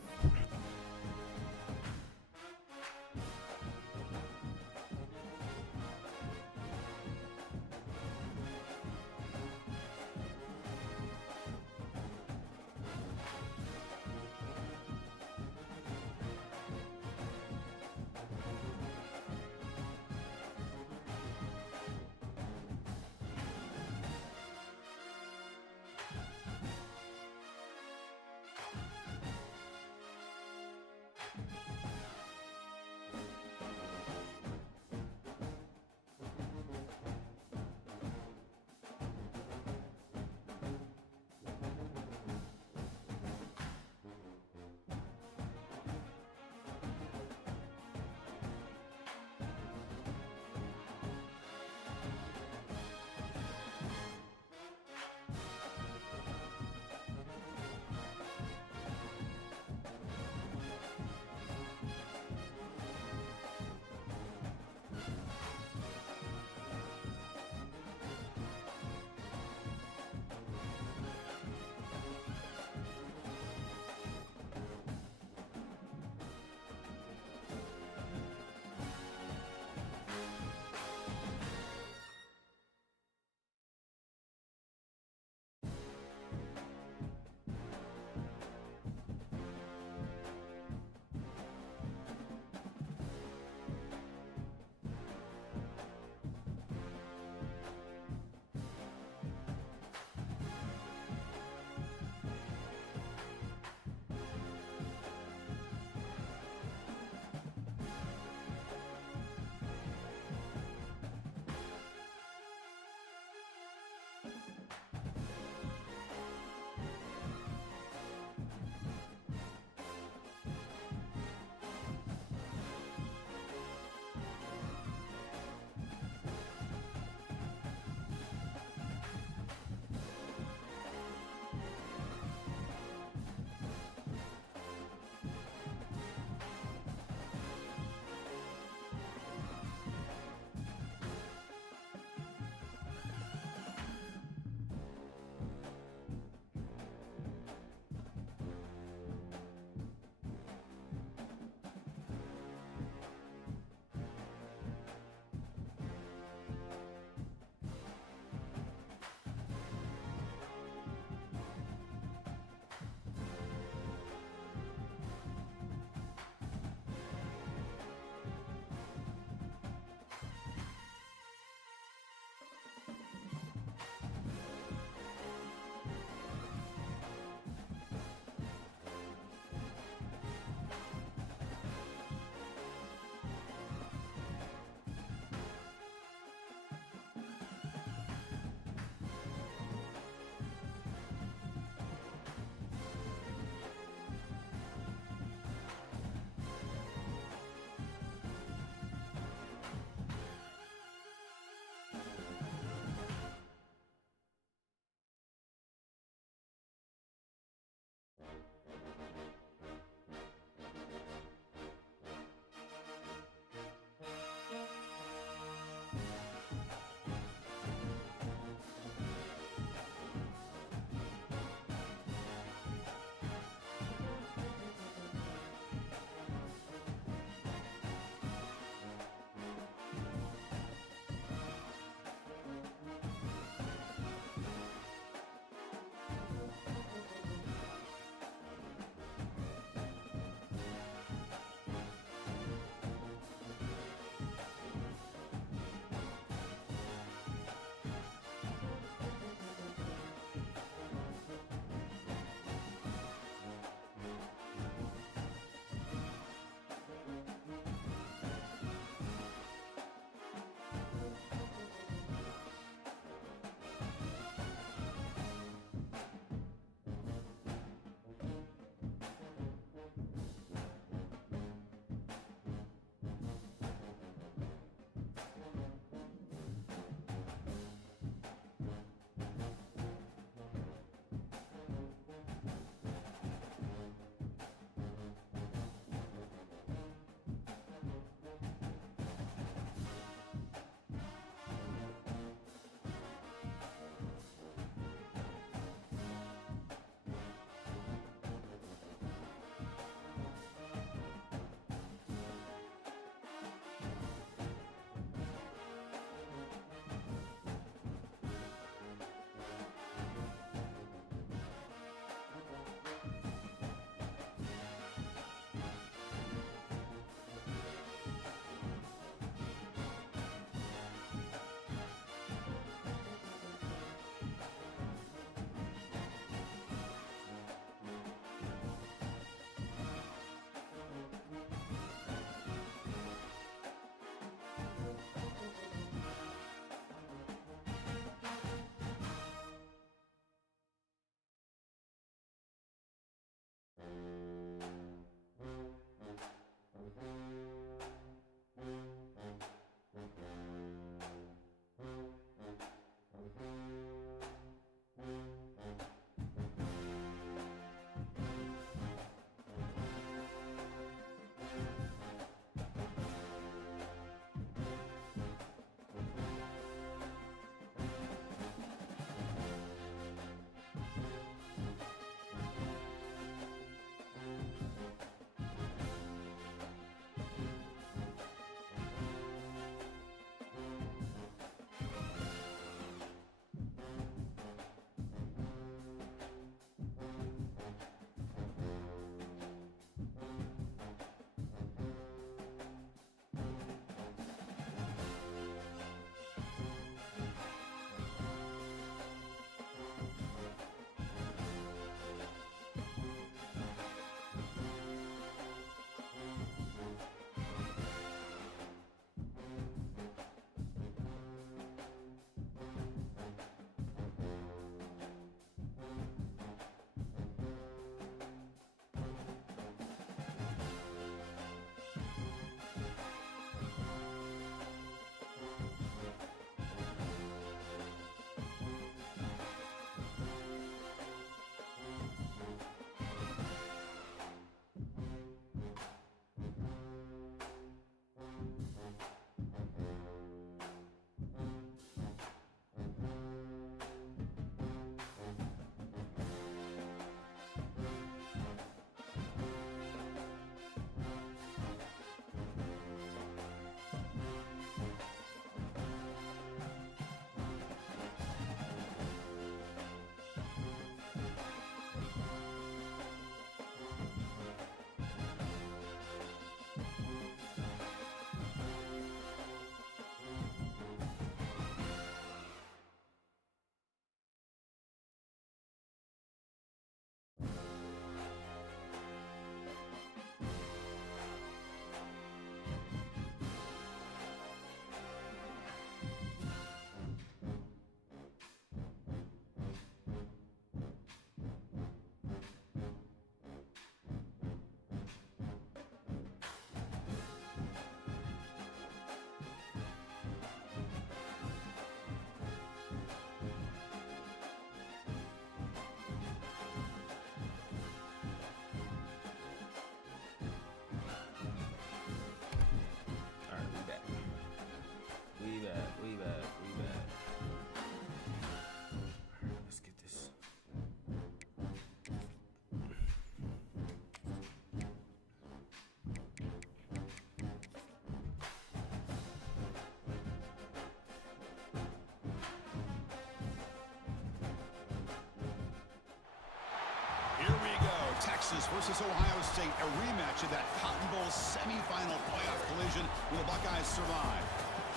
Texas versus Ohio State, a rematch of that Cotton Bowl semifinal playoff collision where the Buckeyes survive.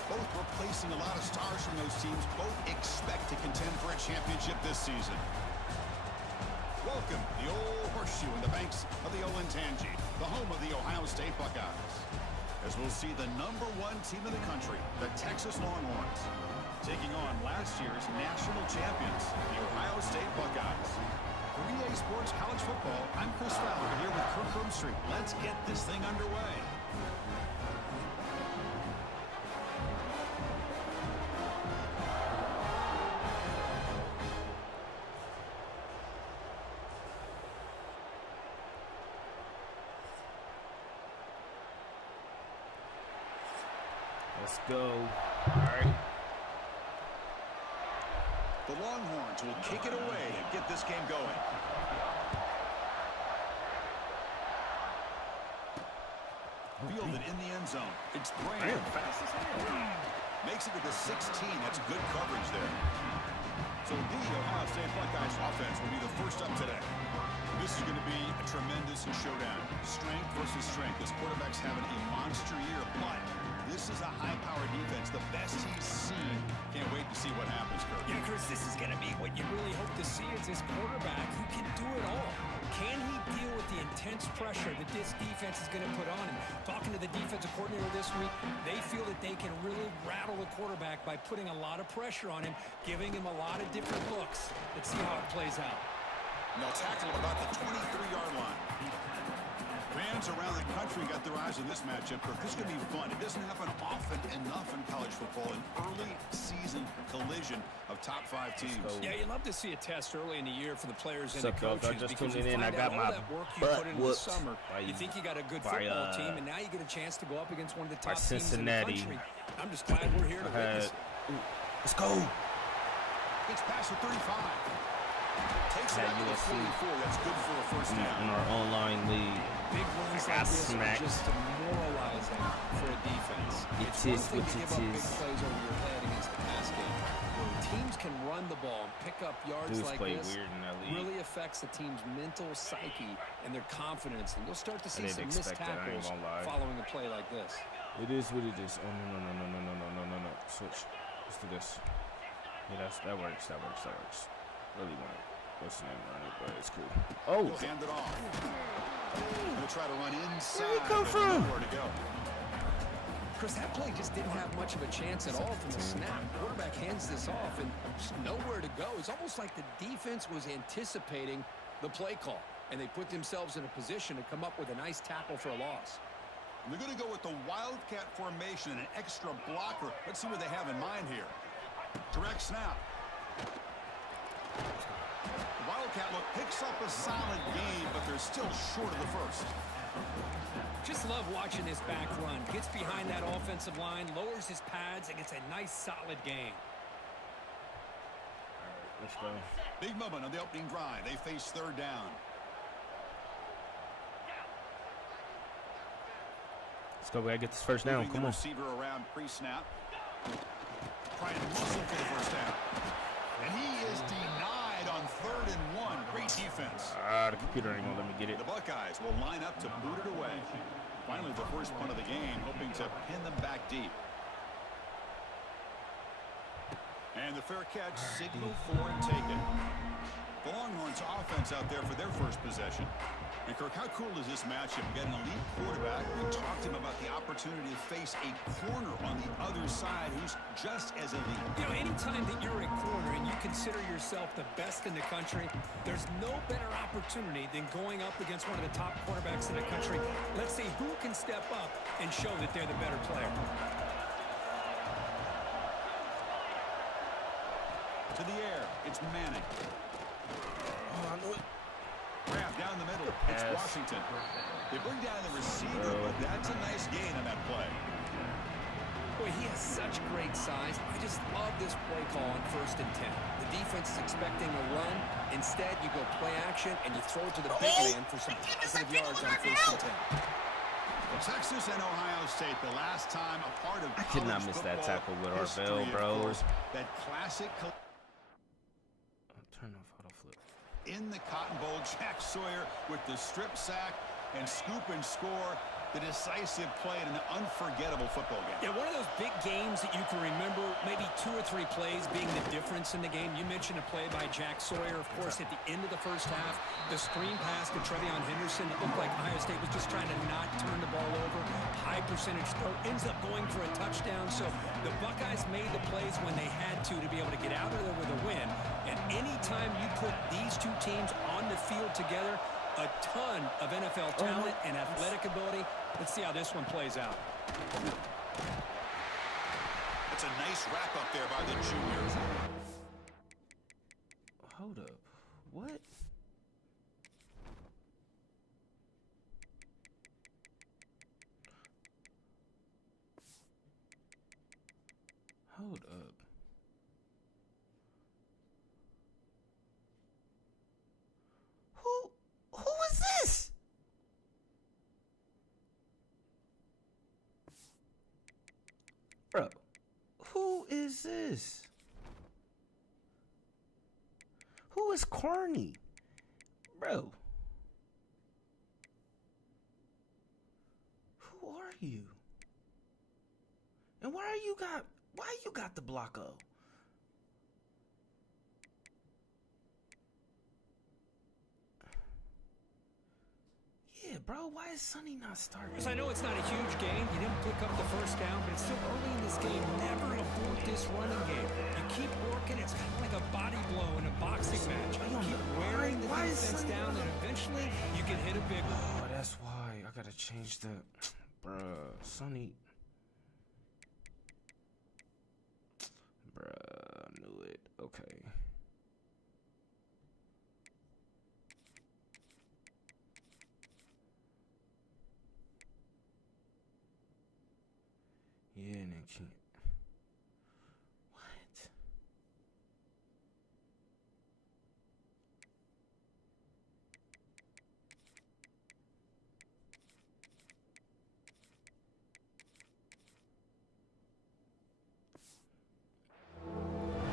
Both replacing a lot of stars from those teams. Both expect to contend for a championship this season. Welcome, the old horseshoe in the banks of the Olentangy, the home of the Ohio State Buckeyes. As we'll see the #1 team in the country, the Texas Longhorns, taking on last year's national champions, the Ohio State Buckeyes. For EA Sports College Football, I'm Chris Fowler here with Kirk Herbstreit. Let's get this thing underway. Let's go. All right. The Longhorns will kick it away and get this game going. Fielded in the end zone. It's Brand. Makes it to the 16. That's good coverage there. So the Ohio State Buckeyes offense will be the first up today. This is going to be a tremendous showdown. Strength versus strength. This quarterback's having a monster year, but this is a high-powered defense, the best he's seen. Can't wait to see what happens, Kirk. Yeah, Chris, this is going to be what you really hope to see is this quarterback who can do it all. Can he deal with the intense pressure that this defense is going to put on him? Talking to the defensive coordinator this week, they feel that they can really rattle the quarterback by putting a lot of pressure on him, giving him a lot of different looks. Let's see how it plays out. And they'll tackle him about the 23-yard line. Fans around the country got their eyes on this matchup, but this is going to be fun. It doesn't happen often enough in college football, an early season collision of top 5 teams. Yeah, you love to see a test early in the year for the players and Sup, the coaches. I just because tuned you in. I find got out my all that work you butt put in the whooped summer. by You think you got a good by, football team, and now you get a chance to go up against one of the top teams in the Cincinnati. country. I'm just glad we're here to witness. Let's go. It's past the 35. Takes it At out to the USC. 44. That's good for a first In down. our online league. Big runs got like this are smacked. just demoralizing for a defense. It's one is thing what to it give up big is. plays over your head against the pass game. When teams can run the ball and pick up yards Dudes like play this, weird in that league. really affects the team's mental psyche and their confidence. And you'll start to see didn't some missed expect that, I ain't tackles gonna lie. following a play like this. It is what it is. Oh, no. Switch. Let's do this. Yeah, that works. Really want it. What's the name on it, but it's cool. Oh! He'll hand it off. He'll try to run inside. Where'd he come from? Nowhere to go. Chris, that play just didn't have much of a chance at all from the snap. Quarterback hands this off and just nowhere to go. It's almost like the defense was anticipating the play call, and they put themselves in a position to come up with a nice tackle for a loss. And they're going to go with the Wildcat formation, an extra blocker. Let's see what they have in mind here. Direct snap. The Wildcat look picks up a solid game, but they're still short of the first. Just love watching this back run. Gets behind that offensive line, lowers his pads, and gets a nice, solid game. Let's go. Big moment on the opening drive. They face third down. Let's go. We gotta get this first down. Moving Come the on. receiver around pre-snap. Trying to muscle for the first down. And he is denied on 3rd and 1. Great defense. The computer ain't gonna let me get it. The Buckeyes will line up to boot it away. Finally, the first punt of the game, hoping to pin them back deep. And the fair catch, signal for and taken. The Longhorns offense out there for their first possession. And Kirk, how cool is this matchup? We got an elite quarterback. We talked to him about the opportunity to face a corner on the other side who's just as elite. You know, anytime that you're a corner and you consider yourself the best in the country, there's no better opportunity than going up against one of the top quarterbacks in the country. Let's see who can step up and show that they're the better player. To the air, it's Manning. Oh, I know it. Grab down the middle. It's Pass. Washington. They bring down the receiver, but that's a nice gain on that play. Boy, he has such great size. I just love this play call on 1st and 10. The defense is expecting a run. Instead, you go play action, and you throw it to the big man for some positive yards on 1st and 10. Well, Texas and Ohio State, the last time a part of I could not miss that tackle with Arvell, bro. That classic. Turn off auto flip. in the Cotton Bowl. Jack Sawyer with the strip sack and scoop and score. The decisive play in an unforgettable football game. Yeah, one of those big games that you can remember, maybe 2 or 3 plays being the difference in the game. You mentioned a play by Jack Sawyer, of course, at the end of the first half. The screen pass to Trevion Henderson. It looked like Ohio State was just trying to not turn the ball over. High percentage throw. Ends up going for a touchdown. So the Buckeyes made the plays when they had to be able to get out of there with a win. And anytime you put these two teams on the field together, a ton of NFL talent and athletic ability. Let's see how this one plays out. That's a nice wrap up there by the juniors. Hold up. What? Hold up. Who is this? Bro, who is this? Who is Corny? Bro. Who are you? And why you got the Blocko? Yeah, bro, why is Sonny not starting? Because I know it's not a huge game. You didn't pick up the first down, but it's still early in this game. Never abort this running game. You keep working. It's kind of like a body blow in a boxing match. You keep wearing the defense down, and eventually you can hit a big one. Oh, that's why. I gotta change the... Bruh, Sonny... Bruh, I knew it. Okay. Yeah, and then can't. What?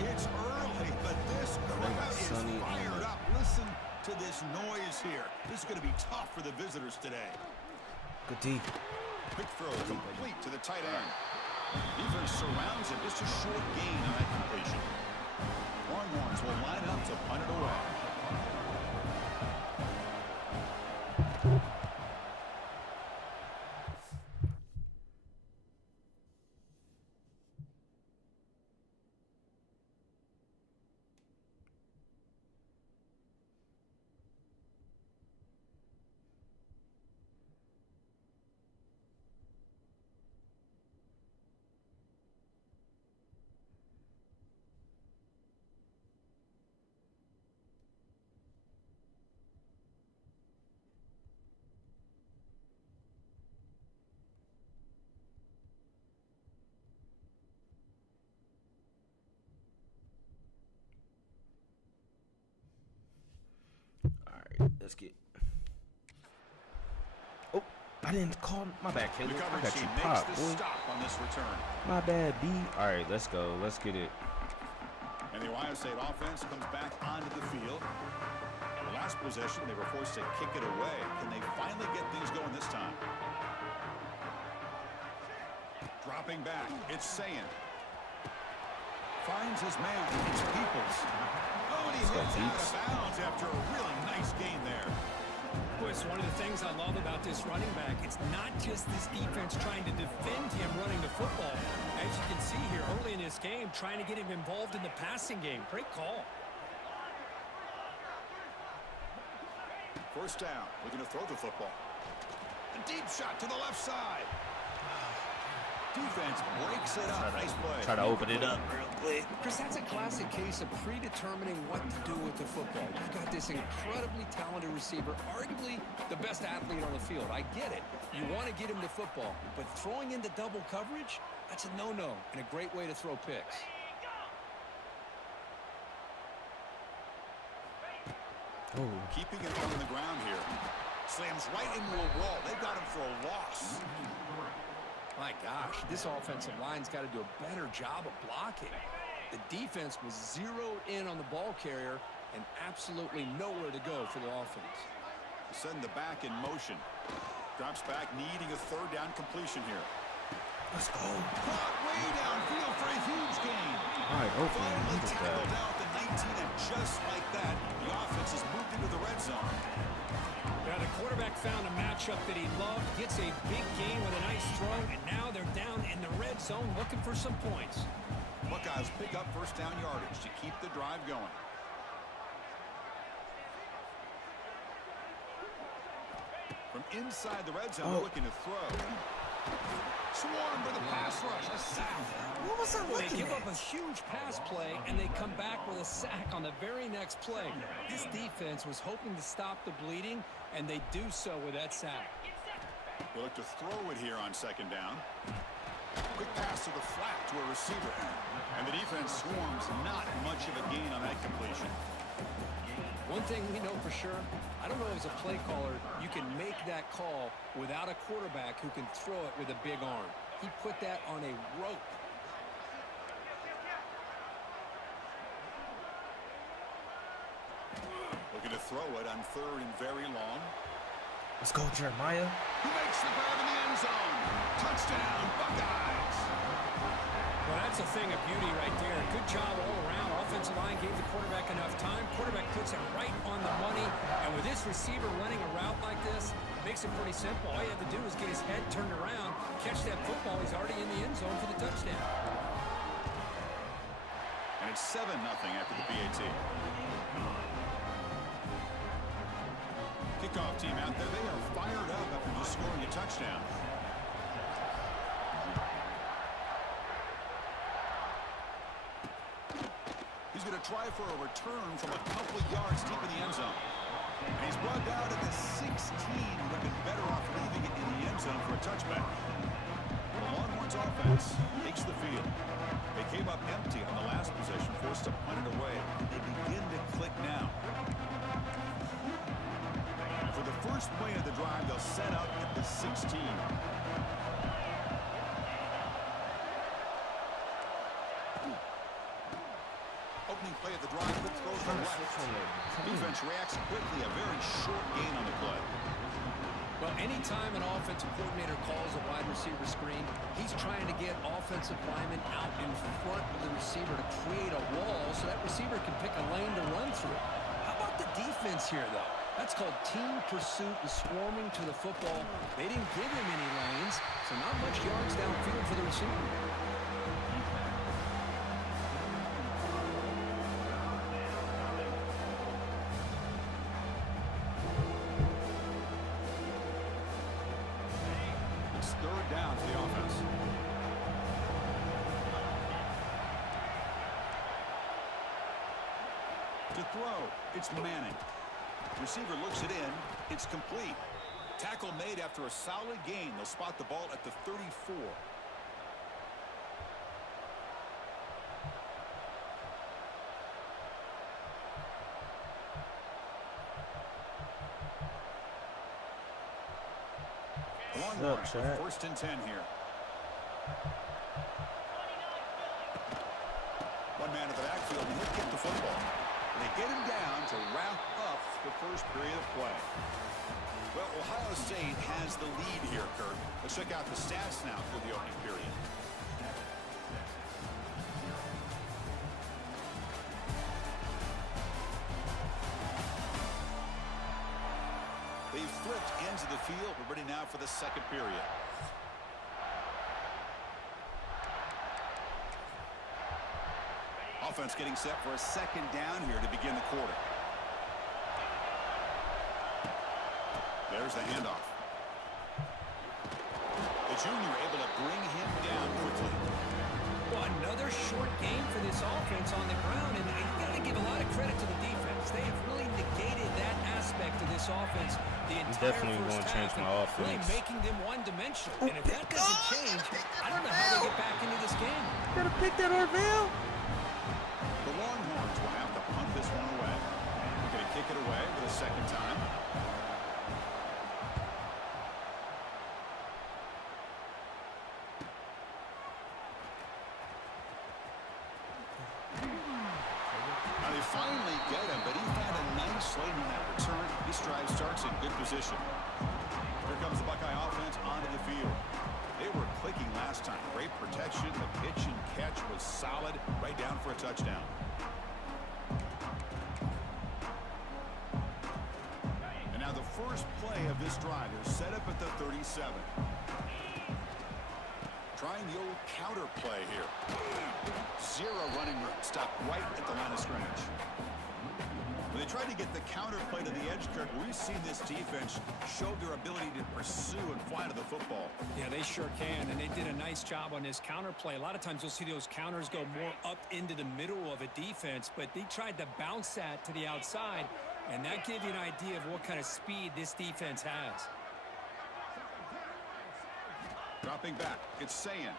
It's early, but this crowd is fired up. Listen to this noise here. This is going to be tough for the visitors today. Good D. Quick throw complete to the tight end. Defense surrounds him. Just a short gain on that completion. Longhorns will line up to punt it away. Let's get. Oh, I didn't call. My bad, Caleb. I got you popped, boy. Stop on this return. My bad, B. All right, let's go. Let's get it. And the Ohio State offense comes back onto the field. The last possession, they were forced to kick it away. Can they finally get things going this time? Dropping back, it's Sayin. Finds his man. It's Peoples. Oh, and he hits out of bounds after a really nice gain there. Boy, it's one of the things I love about this running back. It's not just this defense trying to defend him running the football. As you can see here early in this game, trying to get him involved in the passing game. Great call. First down, looking to throw the football. A deep shot to the left side. Defense breaks it up. Nice play. Try to open it up real quick. Chris, that's a classic case of predetermining what to do with the football. You've got this incredibly talented receiver, arguably the best athlete on the field. I get it. You want to get him the football, but throwing into double coverage, that's a no-no and a great way to throw picks. Oh. Keeping it on the ground here. Slams right into a wall. They've got him for a loss. My gosh, this offensive line's got to do a better job of blocking. The defense was zeroed in on the ball carrier, and absolutely nowhere to go for the offense. Send the back in motion. Drops back, needing a third down completion here. Let's go. Caught way downfield for a huge gain. All right, Finally tackled out the 19, and just like that, the offense has moved into the red zone. Now the quarterback found a matchup that he loved, gets a big gain with a nice throw, and now they're down in the red zone looking for some points. Buckeyes pick up first down yardage to keep the drive going. From inside the red zone, looking to throw. Swarmed with a pass rush, a sack. What was I They give up a huge pass play, and they come back with a sack on the very next play. This defense was hoping to stop the bleeding, and they do so with that sack. They look to throw it here on second down. Quick pass to the flat to a receiver. And the defense swarms, not much of a gain on that completion. One thing we know for sure, I don't know as a play caller, you can make that call without a quarterback who can throw it with a big arm. He put that on a rope. Looking to throw it on third and very long. Let's go, Jeremiah. He makes the grab in the end zone. Touchdown, Buckeyes. Well, that's a thing of beauty right there. Good job all around. Offensive line gave the quarterback enough time. Quarterback puts it right on the money. And with this receiver running a route like this, it makes it pretty simple. All you have to do is get his head turned around, catch that football. He's already in the end zone for the touchdown. And it's 7-0 after the PAT. Kickoff team out there. They are fired up after just scoring a touchdown. He's going to try for a return from a couple of yards deep in the end zone. And he's brought down at the 16. Would have been better off leaving it in the end zone for a touchback. The Longhorns offense takes the field. They came up empty on the last possession, forced to punt it away. They begin to click now. For the first play of the drive, they'll set up at the 16. Opening play of the drive, quick throw to the left. Defense reacts quickly, a very short gain on the play. Well, anytime an offensive coordinator calls a wide receiver screen, he's trying to get offensive linemen out in front of the receiver to create a wall so that receiver can pick a lane to run through. How about the defense here, though? That's called team pursuit and swarming to the football. They didn't give him any lanes, so not much yards downfield for the receiver. It's third down for the offense. To throw, it's Manning. Receiver looks it in. It's complete. Tackle made after a solid gain. They'll spot the ball at the 34. Longhorns with first and 10 here. One man at the backfield, and he'll kick the football. They get him down to wrap up the first period of play. Well, Ohio State has the lead here, Kirk. Let's check out the stats now for the opening period. They've flipped ends of the field. We're ready now for the second period. Offense getting set for a second down here to begin the quarter. There's the handoff. The junior able to bring him down quickly. Well, another short game for this offense on the ground, and you got to give a lot of credit to the defense. They have really negated that aspect of this offense the entire definitely first won't half, change my offense. really making them one-dimensional. And if that doesn't change, I don't know how they get back into this game. Gotta pick that Orville. The Longhorns will have to punt this one away. They're going to kick it away for the second time. Now they finally get him, but he Good position. Here comes the Buckeye offense onto the field. They were clicking last time. Great protection. The pitch and catch was solid. Right down for a touchdown. And now the first play of this drive is set up at the 37. Trying the old counter play here. Zero running room. Stopped right at the line of scrimmage. When they tried to get the counter play to the edge, Kirk, we've seen this defense show their ability to pursue and fly to the football. Yeah, they sure can, and they did a nice job on this counter play. A lot of times you'll see those counters go more up into the middle of a defense, but they tried to bounce that to the outside, and that gives you an idea of what kind of speed this defense has. Dropping back, it's Sayan.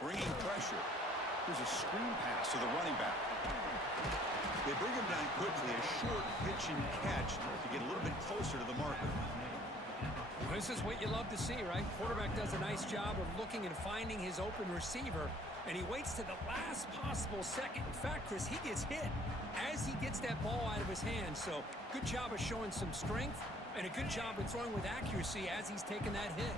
Bringing pressure. Here's a screen pass to the running back. They bring him down quickly, a short pitch and catch to get a little bit closer to the marker. This is what you love to see, right? Quarterback does a nice job of looking and finding his open receiver, and he waits to the last possible second. In fact, Chris, he gets hit as he gets that ball out of his hand. So good job of showing some strength and a good job of throwing with accuracy as he's taking that hit.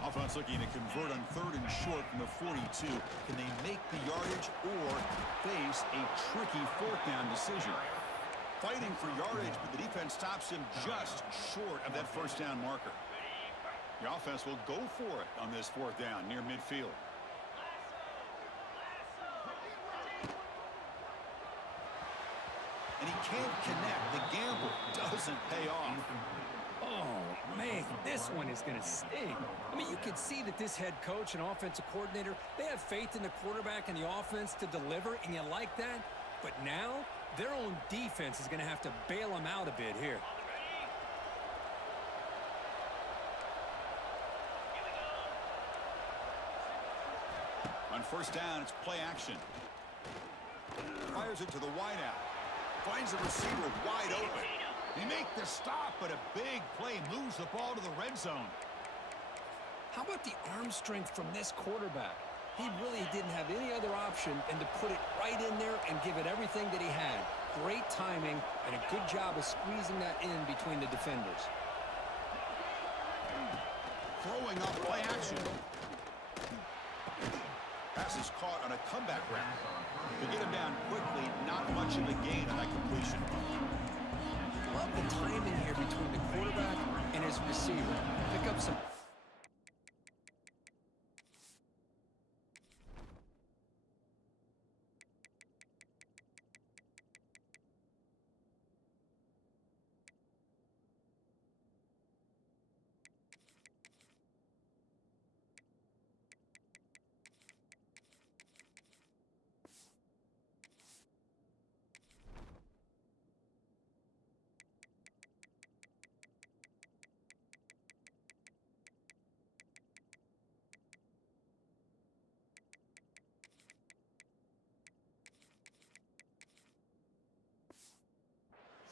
Offense looking to convert on 3rd and short from the 42. Can they make the yardage or face a tricky 4th down decision? Fighting for yardage, but the defense stops him just short of that 1st down marker. The offense will go for it on this 4th down near midfield. And he can't connect. The gamble doesn't pay off. Oh, man, this one is going to sting. I mean, you can see that this head coach and offensive coordinator, they have faith in the quarterback and the offense to deliver, and you like that. But now, their own defense is going to have to bail them out a bit here. On 1st down, it's play action. Fires it to the wideout. Finds the receiver wide open. They make the stop, but a big play moves the ball to the red zone. How about the arm strength from this quarterback? He really didn't have any other option than to put it right in there and give it everything that he had. Great timing and a good job of squeezing that in between the defenders. Throwing up play action. Pass is caught on a comeback route. To get him down quickly, not much of a gain on that completion. Love the timing here between the quarterback and his receiver. Pick up some...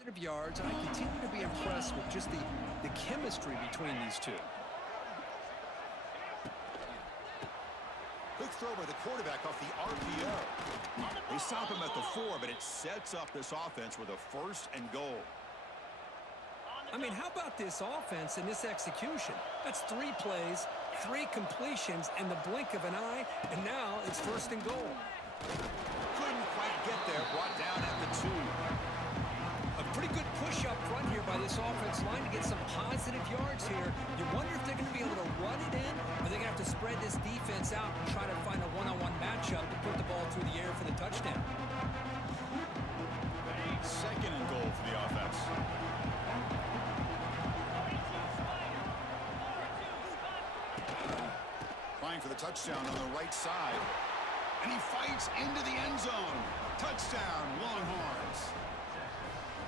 of yards, and I continue to be impressed with just the chemistry between these two. Quick throw by the quarterback off the RPO. They stop him at the 4, but it sets up this offense with a 1st and goal. I mean, how about this offense and this execution? That's 3 plays, 3 completions in the blink of an eye, and now it's 1st and goal. Couldn't quite get there, brought down at the 2. A pretty good push up front here by this offense line to get some positive yards here. You wonder if they're going to be able to run it in, or they're going to have to spread this defense out and try to find a one-on-one matchup to put the ball through the air for the touchdown. 2nd and goal for the offense. Trying for the touchdown on the right side. And he fights into the end zone. Touchdown, Longhorns.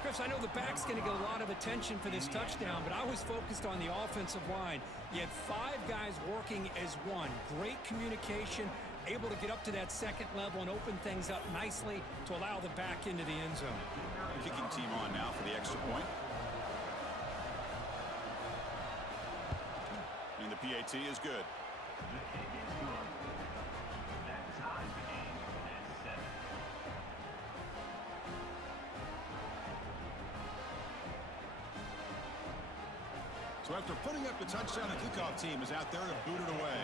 Chris, I know the back's going to get a lot of attention for this touchdown, but I was focused on the offensive line. You had 5 guys working as one. Great communication, able to get up to that 2nd level and open things up nicely to allow the back into the end zone. Kicking team on now for the extra point. And the PAT is good. So after putting up the touchdown, the kickoff team is out there to boot it away.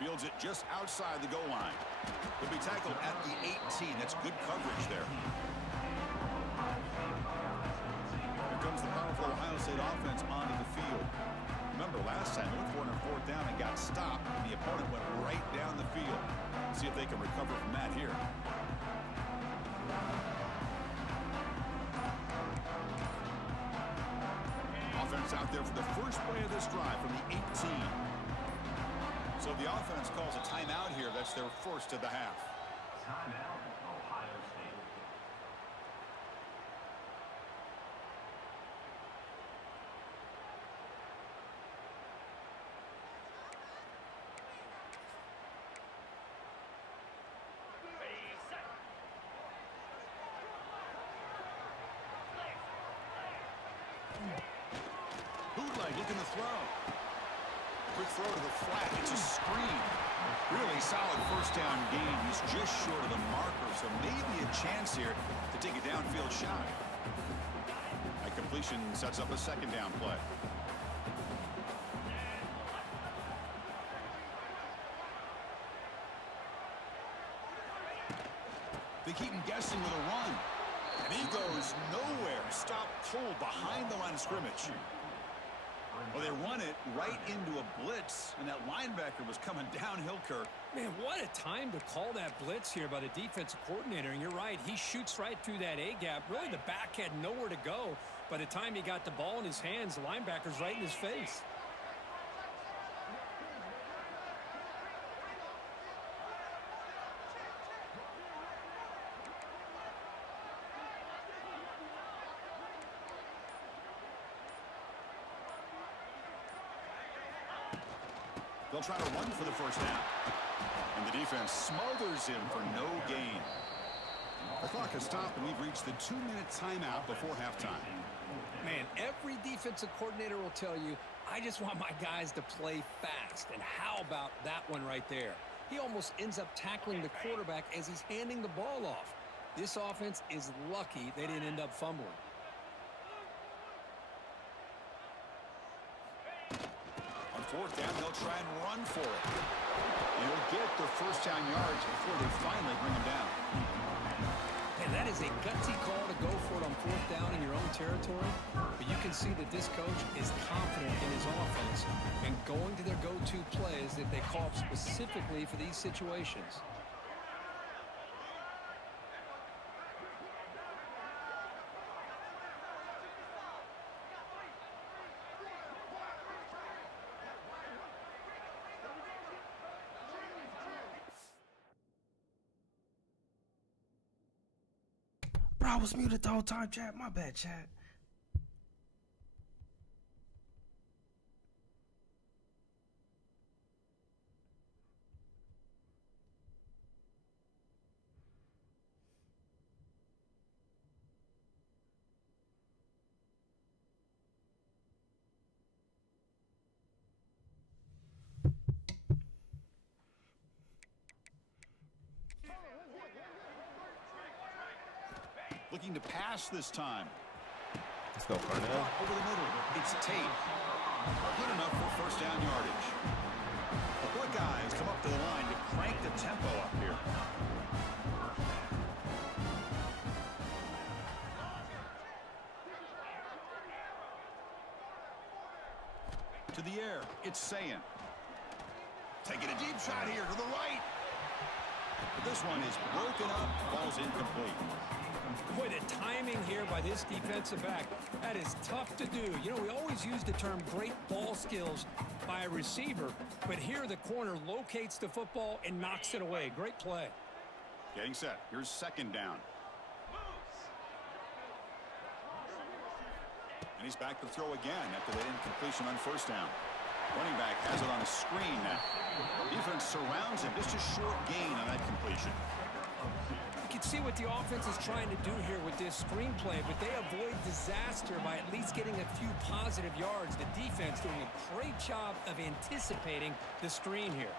Fields it just outside the goal line. He'll be tackled at the 18. That's good coverage there. Here comes the powerful Ohio State offense onto the field. Remember, last time they went for it on fourth down and got stopped, and the opponent went right down the field. See if they can recover from that here. Offense out there for the first play of this drive from the 18. So the offense calls a timeout here. That's their first of the half. Timeout, Ohio State. Bootleg looking to throw. Quick throw to the flat. It's a screen. Really solid first down gain. He's just short of the marker, so maybe a chance here to take a downfield shot. That completion sets up a second down play. They keep him guessing with a run. And he goes nowhere. Stop pulled behind the line of scrimmage. Well, they run it right into a blitz, and that linebacker was coming downhill, Kirk. Man, what a time to call that blitz here by the defensive coordinator. And you're right, he shoots right through that A-gap. Really, the back had nowhere to go. By the time he got the ball in his hands, the linebacker's right in his face. They'll try to run for the first down. And the defense smothers him for no gain. The clock has stopped, and we've reached the 2-minute timeout before halftime. Man, every defensive coordinator will tell you, I just want my guys to play fast. And how about that one right there? He almost ends up tackling the quarterback as he's handing the ball off. This offense is lucky they didn't end up fumbling. Fourth down, they'll try and run for it. And he'll get the first down yards before they finally bring him down. And that is a gutsy call to go for it on fourth down in your own territory. But you can see that this coach is confident in his offense and going to their go-to plays that they call specifically for these situations. Bro, I was muted the whole time, chat. My bad, chat. Looking to pass this time. Let's go, Cornell. Over the middle. It's Tate. Good enough for first down yardage. The Buckeyes come up to the line to crank the tempo up here. To the air. It's Sayin. Taking a deep shot here to the right. But this one is broken up. Ball's incomplete. Boy, the timing here by this defensive back, that is tough to do. You know, we always use the term great ball skills by a receiver, but here the corner locates the football and knocks it away. Great play. Getting set. Here's second down. And he's back to throw again after that incompletion on first down. Running back has it on a screen now. Defense surrounds him. Just a short gain on that completion. You can see what the offense is trying to do here with this screenplay, but they avoid disaster by at least getting a few positive yards. The defense doing a great job of anticipating the screen here.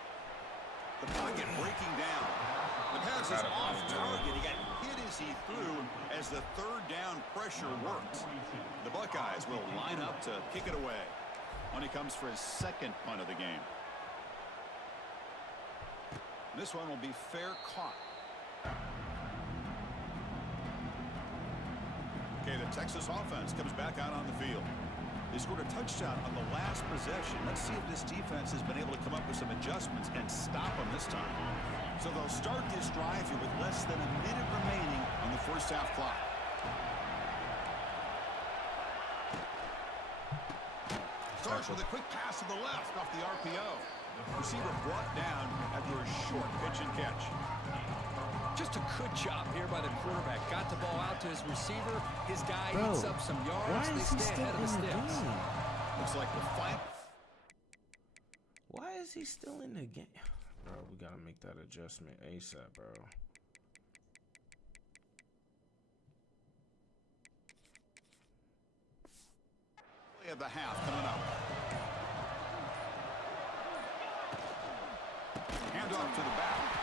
The pocket breaking down. The pass is off target. He got hit his see through as the third down pressure works. The Buckeyes will line up to kick it away when he comes for his second punt of the game. This one will be fair caught. Okay, the Texas offense comes back out on the field. They scored a touchdown on the last possession. Let's see if this defense has been able to come up with some adjustments and stop them this time. So they'll start this drive here with less than a minute remaining on the first half clock. Starts with a quick pass to the left off the RPO. Receiver brought down after a short pitch and catch. Just a good job here by the quarterback. Got the ball out to his receiver. His guy eats up some yards. They stay ahead of the sticks. Looks like the fight. Why is he still in the game? Bro, we got to make that adjustment ASAP, bro. Play of the half coming up. Hand off to the back.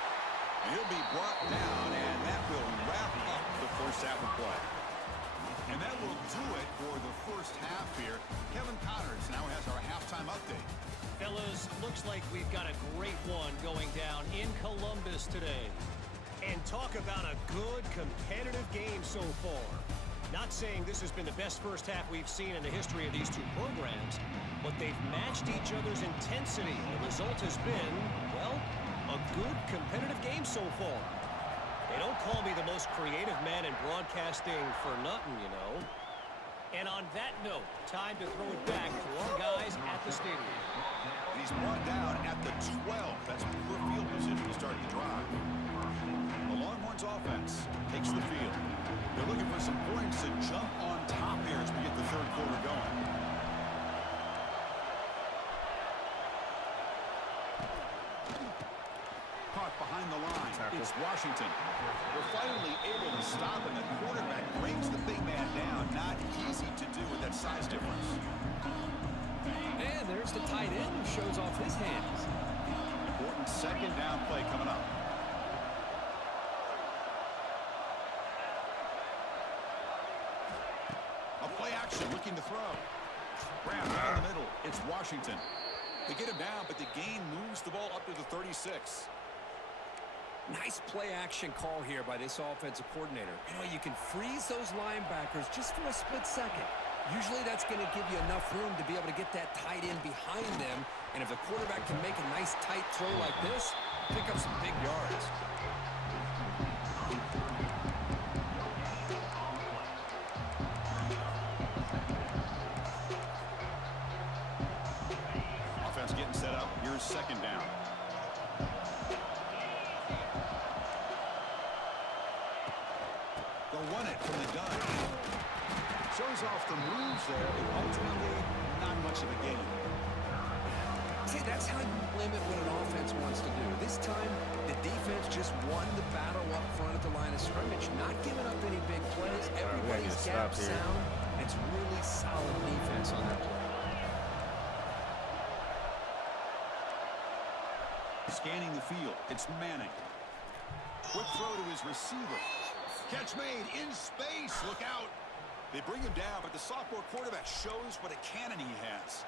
He'll be brought down, and that will wrap up the first half of play. And that will do it for the first half here. Kevin Connors now has our halftime update. Fellas, looks like we've got a great one going down in Columbus today. And talk about a good competitive game so far. Not saying this has been the best first half we've seen in the history of these two programs, but they've matched each other's intensity. The result has been, well, a good competitive game so far. They don't call me the most creative man in broadcasting for nothing, you know. And on that note, time to throw it back to our guys at the stadium. He's brought down at the 12. That's poor field position to start the drive. The Longhorns offense takes the field. They're looking for some points to jump on top here as we get the third quarter going. Caught behind the line. It's Washington. They're finally able to stop, and the quarterback brings the big man down. Not easy to do with that size difference. And there's the tight end who shows off his hands. Important second down play coming up. A play action looking to throw. Grab down the middle. It's Washington. They get him down, but the gain moves the ball up to the 36. Nice play action call here by this offensive coordinator. You know, you can freeze those linebackers just for a split second. Usually that's going to give you enough room to be able to get that tight end behind them. And if the quarterback can make a nice tight throw like this, pick up some big yards. Offense getting set up. Here's second down. They'll run it from the gun. Shows off the moves there, but ultimately not much of a gain. See, that's how you limit what an offense wants to do. This time, the defense just won the battle up front at the line of scrimmage, not giving up any big plays. Everybody's gap sound. It's really solid defense on that play. Scanning the field, it's Manning. Quick throw to his receiver. Catch made in space. Look out. They bring him down, but the sophomore quarterback shows what a cannon he has.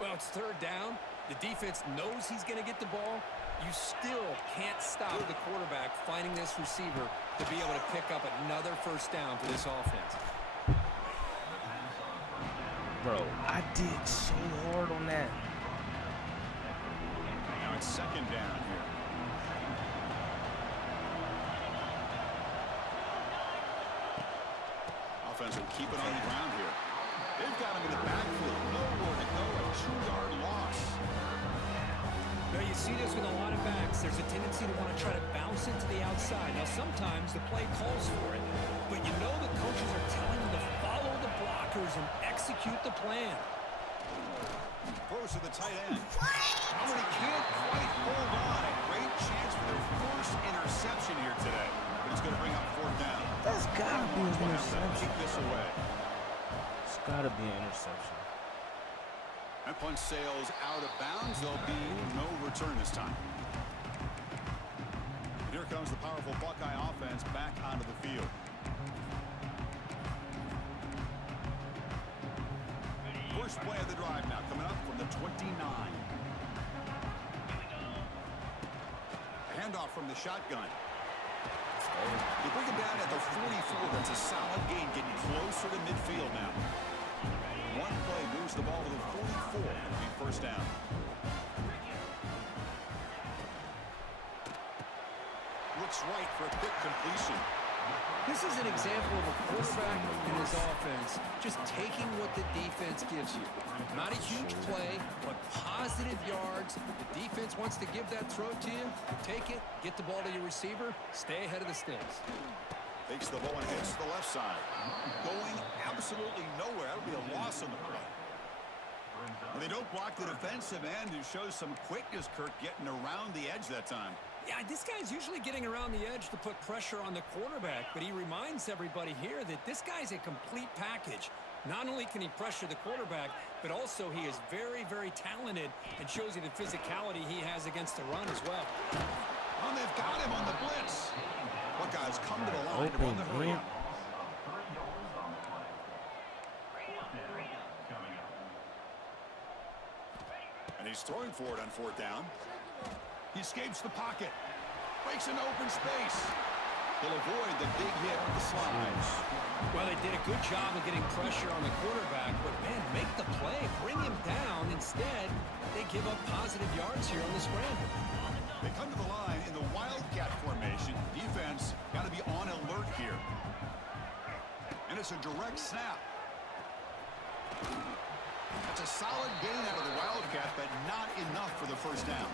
Well, it's third down. The defense knows he's going to get the ball. You still can't stop the quarterback finding this receiver to be able to pick up another first down for this offense. Bro, I did so hard on that. Now it's second down here. Offense will keep it on the ground here. They've got him in the backfield. Nowhere to go. A 2-yard loss. Now you see this with a lot of backs. There's a tendency to want to try to bounce into the outside. Now sometimes the play calls for it, but you know the coaches are telling them to follow the blockers and execute the plan. Throws to the tight end. Oh, and he can't quite hold on. A great chance for their first interception here today. But it's going to bring up fourth down. That's gotta be an interception. Keep this away. It's gotta be an interception. That punch sails out of bounds. There'll be no return this time. And here comes the powerful Buckeye offense back onto the field. First play of the drive now coming up from the 29. A handoff from the shotgun. They bring him down at the 44. That's a solid gain, getting closer to midfield now. One play moves the ball to the 44. It'll be first down. Looks right for a quick completion. This is an example of a quarterback and his offense just taking what the defense gives you. Not a huge play, but positive yards. The defense wants to give that throw to you. Take it, get the ball to your receiver, stay ahead of the sticks. Takes the ball and hits the left side. Going absolutely nowhere. That'll be a loss on the play. And they don't block the defensive end, who shows some quickness, Kirk, getting around the edge that time. Yeah, this guy's usually getting around the edge to put pressure on the quarterback, but he reminds everybody here that this guy's a complete package. Not only can he pressure the quarterback, but also he is very, very talented and shows you the physicality he has against the run as well. And they've got him on the blitz. Buckeyes come to the line to run the hurry up. And he's throwing for it on fourth down. He escapes the pocket. Breaks into open space. He'll avoid the big hit on the slide. Well, they did a good job of getting pressure on the quarterback, but, man, make the play. Bring him down. Instead, they give up positive yards here on the scramble. They come to the line in the Wildcat formation. Defense got to be on alert here. And it's a direct snap. That's a solid gain out of the Wildcat, but not enough for the first down.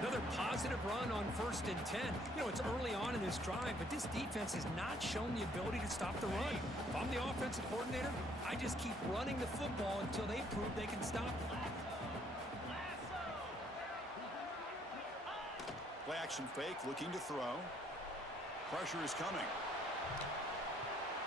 Another positive run on 1st and 10. You know, it's early on in this drive, but this defense has not shown the ability to stop the run. If I'm the offensive coordinator, I just keep running the football until they prove they can stop it. Play action fake, looking to throw. Pressure is coming.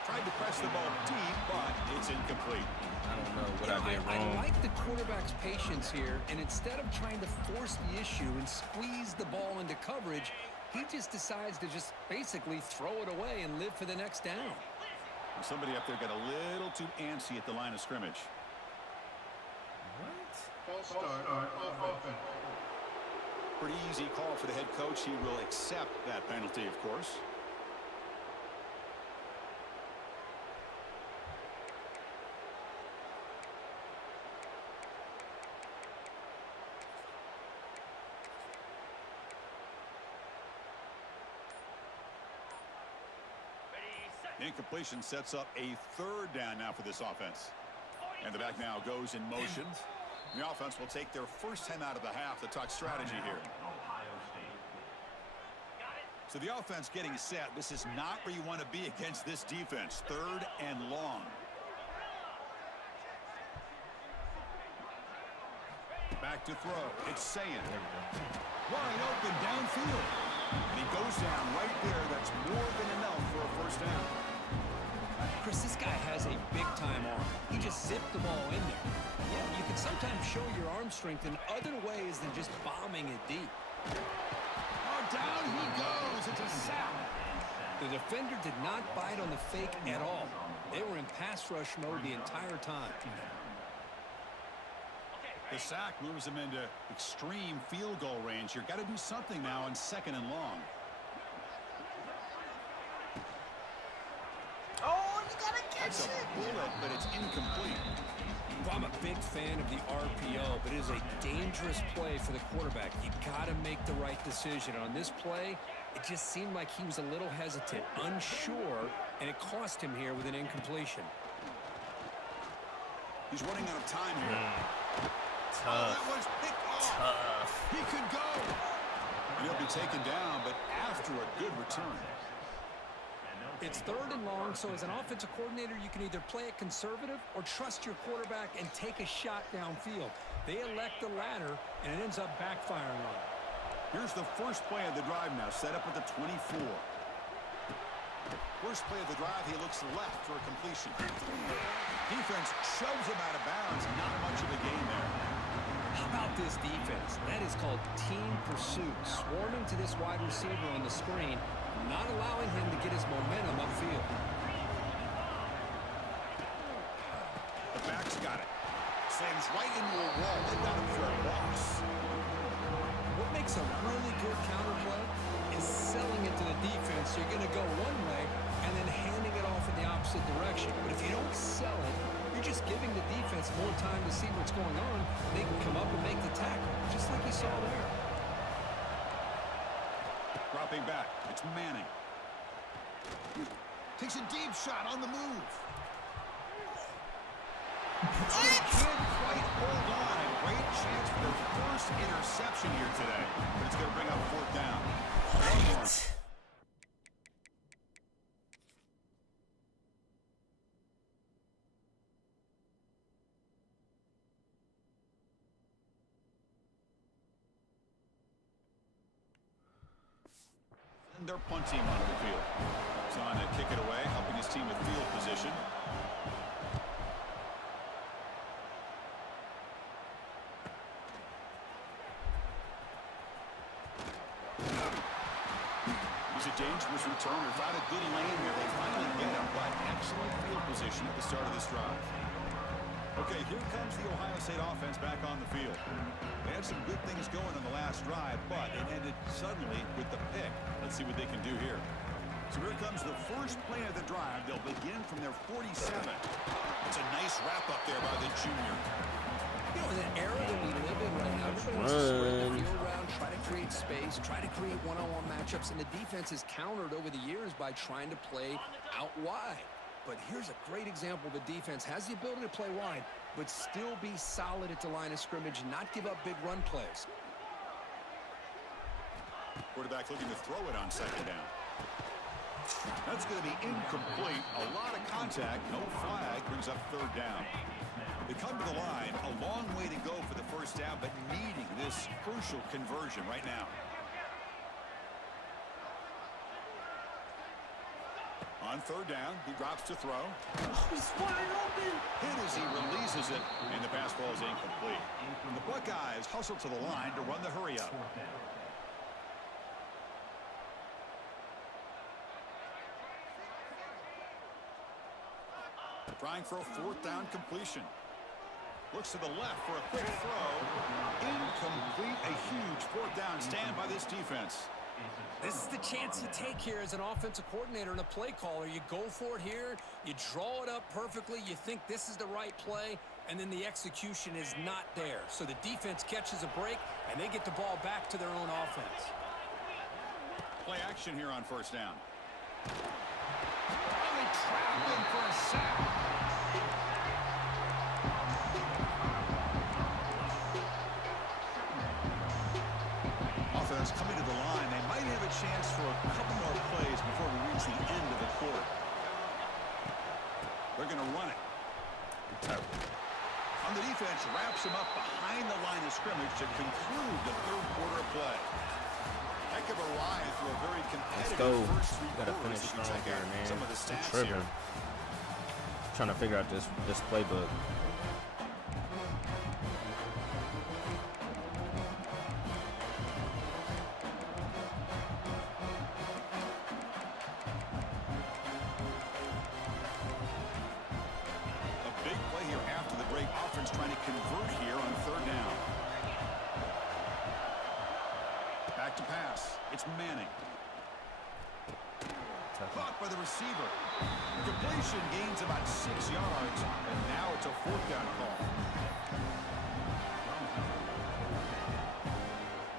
Tried to press the ball deep, but it's incomplete. I don't know what I did wrong. I like the quarterback's patience here, and instead of trying to force the issue and squeeze the ball into coverage, he just decides to just basically throw it away and live for the next down. Somebody up there got a little too antsy at the line of scrimmage. False start on offense. Pretty easy call for the head coach. He will accept that penalty, of course. Incompletion sets up a third down now for this offense. And the back now goes in motion. The offense will take their first 10 out of the half to talk strategy here. So the offense getting set. This is not where you want to be against this defense. 3rd and long. Back to throw. It's Sayin. Wide open downfield. And he goes down right there. That's more than enough for a first down. Chris, this guy has a big-time arm. He just zipped the ball in there. Yeah, you can sometimes show your arm strength in other ways than just bombing it deep. Oh, down he goes. It's a sack. The defender did not bite on the fake at all. They were in pass rush mode the entire time. The sack moves him into extreme field goal range. You've got to do something now on 2nd and long. Oh, you gotta catch That's it. a bullet, but it's incomplete. Well, I'm a big fan of the RPO, but it is a dangerous play for the quarterback. You got to make the right decision. On this play, it just seemed like he was a little hesitant, unsure, and it cost him here with an incompletion. He's running out of time here. Tough. Oh, that one's picked off. Tough. He could go. And he'll be taken down, but after a good return. It's 3rd and long, so as an offensive coordinator, you can either play it conservative or trust your quarterback and take a shot downfield. They elect the latter, and it ends up backfiring on them. Here's the first play of the drive now, set up at the 24. First play of the drive, he looks left for a completion. Defense shoves him out of bounds. Not much of a gain there. How about this defense? That is called team pursuit. Swarming to this wide receiver on the screen, not allowing him to get his momentum upfield. The back's got it. Sends right into a wall. They got him for a loss. What makes a really good counter play is selling it to the defense. You're going to go one way and then handing it off in the opposite direction. But if you don't sell it, you're just giving the defense more time to see what's going on. They can come up and make the tackle, just like you saw there. Dropping back. It's Manning. Takes a deep shot on the move. They can't quite hold on. A great chance for their first interception here today. But it's going to bring up fourth down. And they're punting him onto the field. He's on to kick it away, helping his team with field position. It's a dangerous return. Without a good lane here, they finally get him, but excellent field position at the start of this drive. Okay, here comes the Ohio State offense back on the field. They had some good things going on the last drive, but it ended suddenly with the pick. Let's see what they can do here. So here comes the first play of the drive. They'll begin from their 47. It's a nice wrap-up there by the junior. You know, in an era that we live in right now, everybody wants to spread the field around, try to create space, try to create one-on-one matchups, and the defense has countered over the years by trying to play out wide. But here's a great example. The defense has the ability to play wide, but still be solid at the line of scrimmage and not give up big run plays. Quarterback looking to throw it on second down. That's going to be incomplete. A lot of contact. No flag. Brings up third down. They come to the line. A long way to go for the first down, but needing this crucial conversion right now. On third down, he drops to throw. He's wide open. Hit as he releases it, and the pass ball is incomplete. And the Buckeyes hustle to the line to run the hurry-up. Trying for a fourth down completion. Looks to the left for a quick throw. Incomplete. A huge fourth down stand by this defense. This is the chance you take here as an offensive coordinator and a play caller. You go for it here, you draw it up perfectly, you think this is the right play, and then the execution is not there. So the defense catches a break, and they get the ball back to their own offense. Play action here on first down. Really trapped him for a sack. Offense coming to the line. They might have a chance for a couple more plays before we reach the end of the quarter. They're going to run it. On the defense, wraps him up behind the line of scrimmage to conclude the third quarter play. Heck of a ride through a very competitive first three Gotta quarters. finish If you strong check here, out man. some of the I'm stats tripping. here. Trying to figure out this playbook. Trying to convert here on third down. Back to pass. It's Manning. Caught by the receiver. Completion gains about 6 yards, and now it's a fourth down call.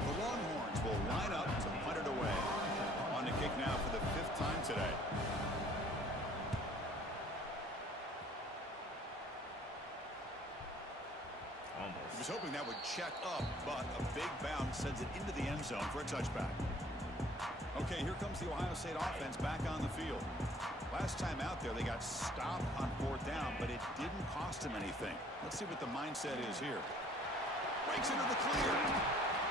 The Longhorns will line up to punt it away. On to kick now for the 5th time today. He was hoping that would check up, but a big bounce sends it into the end zone for a touchback. Okay, here comes the Ohio State offense back on the field. Last time out there, they got stopped on fourth down, but it didn't cost them anything. Let's see what the mindset is here. Breaks into the clear.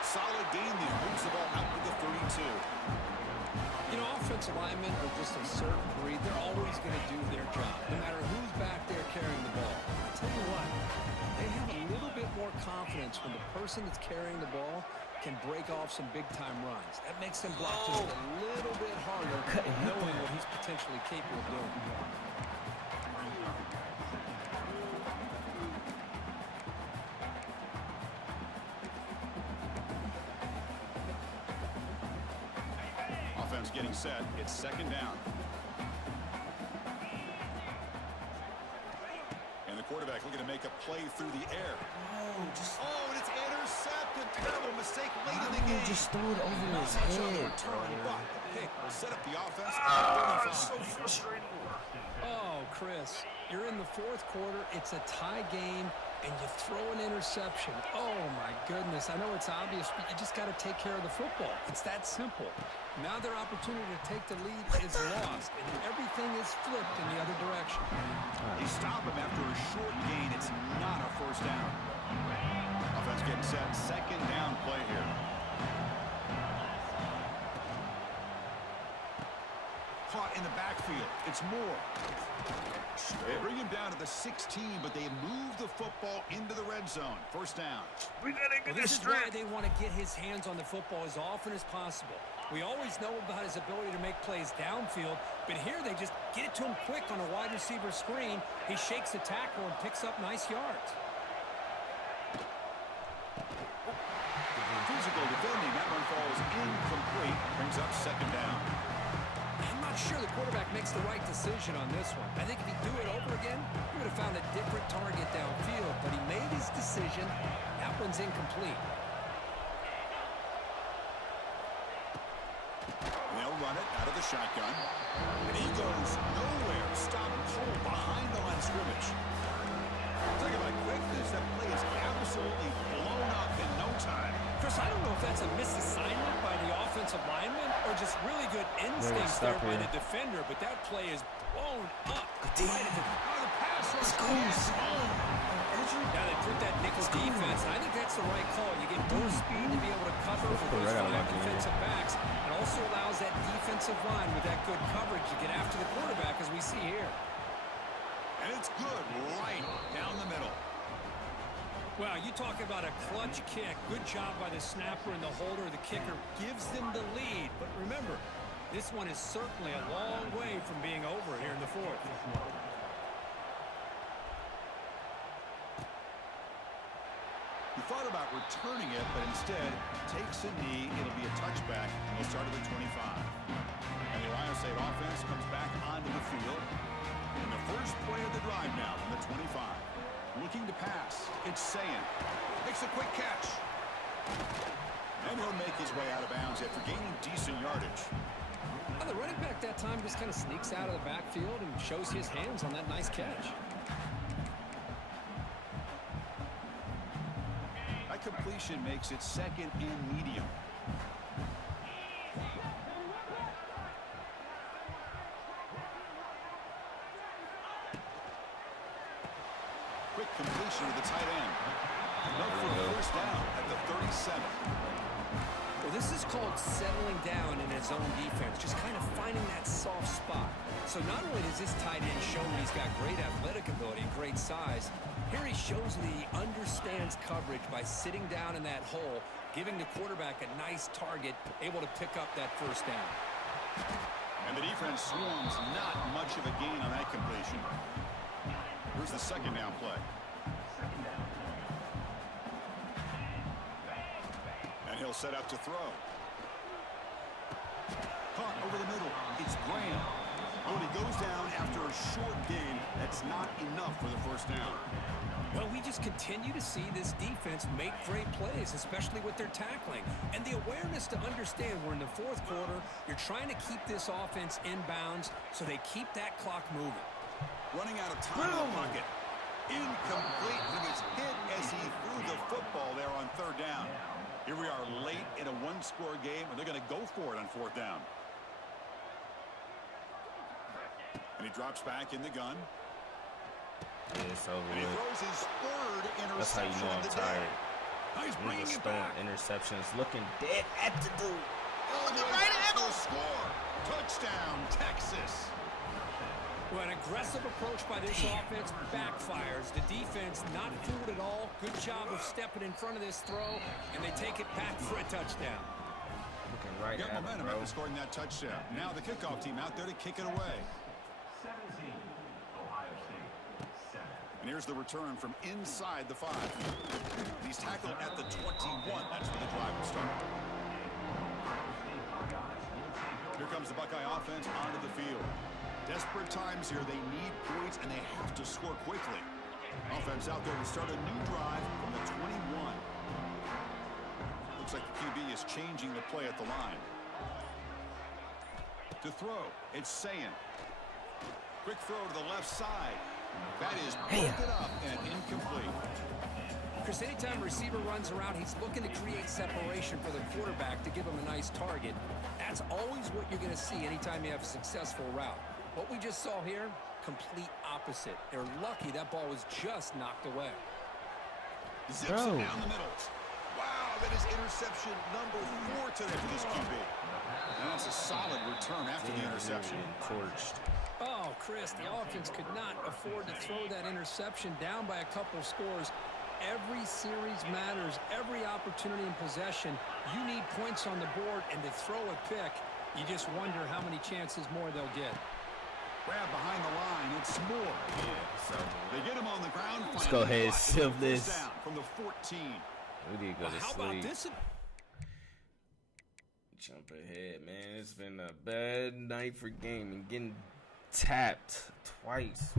Solid gain there. Moves the ball out to the 32. You know, offensive linemen are just a certain breed. They're always going to do their job, no matter who's back there carrying the ball. I'll tell you what, they have a little bit more confidence when the person person that's carrying the ball can break off some big-time runs. That makes him block just a little bit harder, knowing what he's potentially capable of doing. Offense getting set. It's second down. And the quarterback looking to make a play through the air. Oh, and it's intercepted. Terrible mistake late in the game. Just threw it over his head. But the pick will set up the offense. So frustrating. Oh, Chris, you're in the fourth quarter. It's a tie game, and you throw an interception. Oh, my goodness. I know it's obvious, but you just got to take care of the football. It's that simple. Now their opportunity to take the lead is lost, and everything is flipped in the other direction. They stop him after a short gain. It's not a first down. Offense getting set. Second down play here. Caught in the backfield. It's Moore. They bring him down to the 16, but they move the football into the red zone. First down. We gotta get This is why they want to get his hands on the football as often as possible. We always know about his ability to make plays downfield, but here they just get it to him quick on a wide receiver screen. He shakes the tackle and picks up nice yards. Physical defending. That one falls incomplete. Brings up second down. I'm not sure the quarterback makes the right decision on this one. I think if he'd do it over again, he would have found a different target downfield, but he made his decision. That one's incomplete. They'll run it out of the shotgun. And he goes nowhere. Stop cold behind the line of scrimmage. Talk about quickness. That play is absolutely blown up in no time. Chris, I don't know if that's a misassignment by the offensive lineman or just really good instincts there by the defender, but that play is blown up. The pass rush. Now they put that nickel defense. I think that's the right call. You get more speed to be able to cover for those five defensive backs. It also allows that defensive line with that good coverage to get after the quarterback, as we see here. And it's good right down the middle. Well, you talk about a clutch kick. Good job by the snapper and the holder. The kicker gives them the lead. But remember, this one is certainly a long way from being over here in the fourth. He thought about returning it, but instead takes a knee. It'll be a touchback. He'll start at the 25. And the Ohio State offense comes back onto the field. And the first play of the drive now from the 25. Looking to pass. It's Sayan. Makes a quick catch. And he'll make his way out of bounds after gaining decent yardage. Well, the running back that time just kind of sneaks out of the backfield and shows his hands on that nice catch. That completion makes it second and medium. Quick completion to the tight end. Up for a first down at the 37. Well, this is called settling down in his own defense, just kind of finding that soft spot. So not only does this tight end show that he's got great athletic ability and great size, here he shows that he understands coverage by sitting down in that hole, giving the quarterback a nice target, able to pick up that first down. And the defense swarms not much of a gain on that completion. Here's the second down play. And he'll set up to throw. Caught over the middle. It's Graham. Oh, and he goes down after a short gain. That's not enough for the first down. Well, we just continue to see this defense make great plays, especially with their tackling. And the awareness to understand we're in the fourth quarter, you're trying to keep this offense in bounds so they keep that clock moving. Running out of time in the pocket. Incomplete. He gets hit as he threw the football there on third down. Here we are late in a one-score game, and they're going to go for it on fourth down. And he drops back in the gun. Yeah, it's over And he with. throws his third interception. That's how you know I'm of the day. tired. He's bringing Niggas it throwing back. interceptions, looking dead at the dude. On the right angle. Score. Touchdown, Texas. Well, an aggressive approach by this offense backfires. The defense not fooled at all. Good job of stepping in front of this throw, and they take it back for a touchdown. Looking right Got at momentum him, bro. after scoring that touchdown. Now the kickoff team out there to kick it away. 17, Ohio State, 7. And here's the return from inside the 5. He's tackled at the 21. That's where the drive will start. Here comes the Buckeye offense onto the field. Desperate times here. They need points, and they have to score quickly. Offense out there to start a new drive from the 21. Looks like the QB is changing the play at the line. To throw, it's Sayin. Quick throw to the left side. That is broken up and incomplete. Chris, anytime a receiver runs around, he's looking to create separation for the quarterback to give him a nice target. That's always what you're going to see anytime you have a successful route. What we just saw here, complete opposite. They're lucky that ball was just knocked away. Zips it down the middle. Wow, that is interception number 4 today for this QB. And that's a solid return after the interception. Torched. Oh, Chris, the offense could not afford to throw that interception down by a couple of scores. Every series matters. Every opportunity in possession. You need points on the board, and to throw a pick, you just wonder how many chances more they'll get. Grab behind the line. It's Moore. So They get him on the ground. let's go ahead and sieve this. Down from the 14. We need to go to How sleep. about this? Jump ahead, man. It's been a bad night for gaming. Getting tapped twice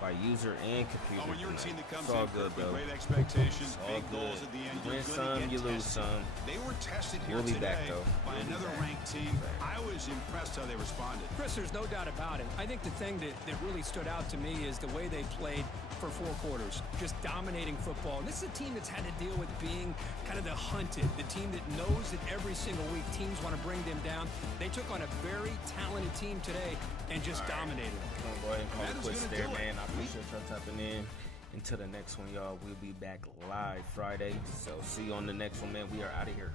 by user and computer. Oh, when you're a tonight. team that comes It's all in good, with though. great expectations, All big goals good. at the end, You you're win gonna some, get you lose tested. some. They were tested here We'll be today back, though. by We'll be another back. ranked team. I was impressed how they responded. Chris, there's no doubt about it. I think the thing that really stood out to me is the way they played for 4 quarters, just dominating football. And this is a team that's had to deal with being kind of the hunted, the team that knows that every single week teams want to bring them down. They took on a very talented team today and just dominated. Come on, boy, and call That it is quits gonna there, do it. man. I appreciate y'all tapping in. Until the next one, y'all. We'll be back live Friday. So see you on the next one, man. We are out of here.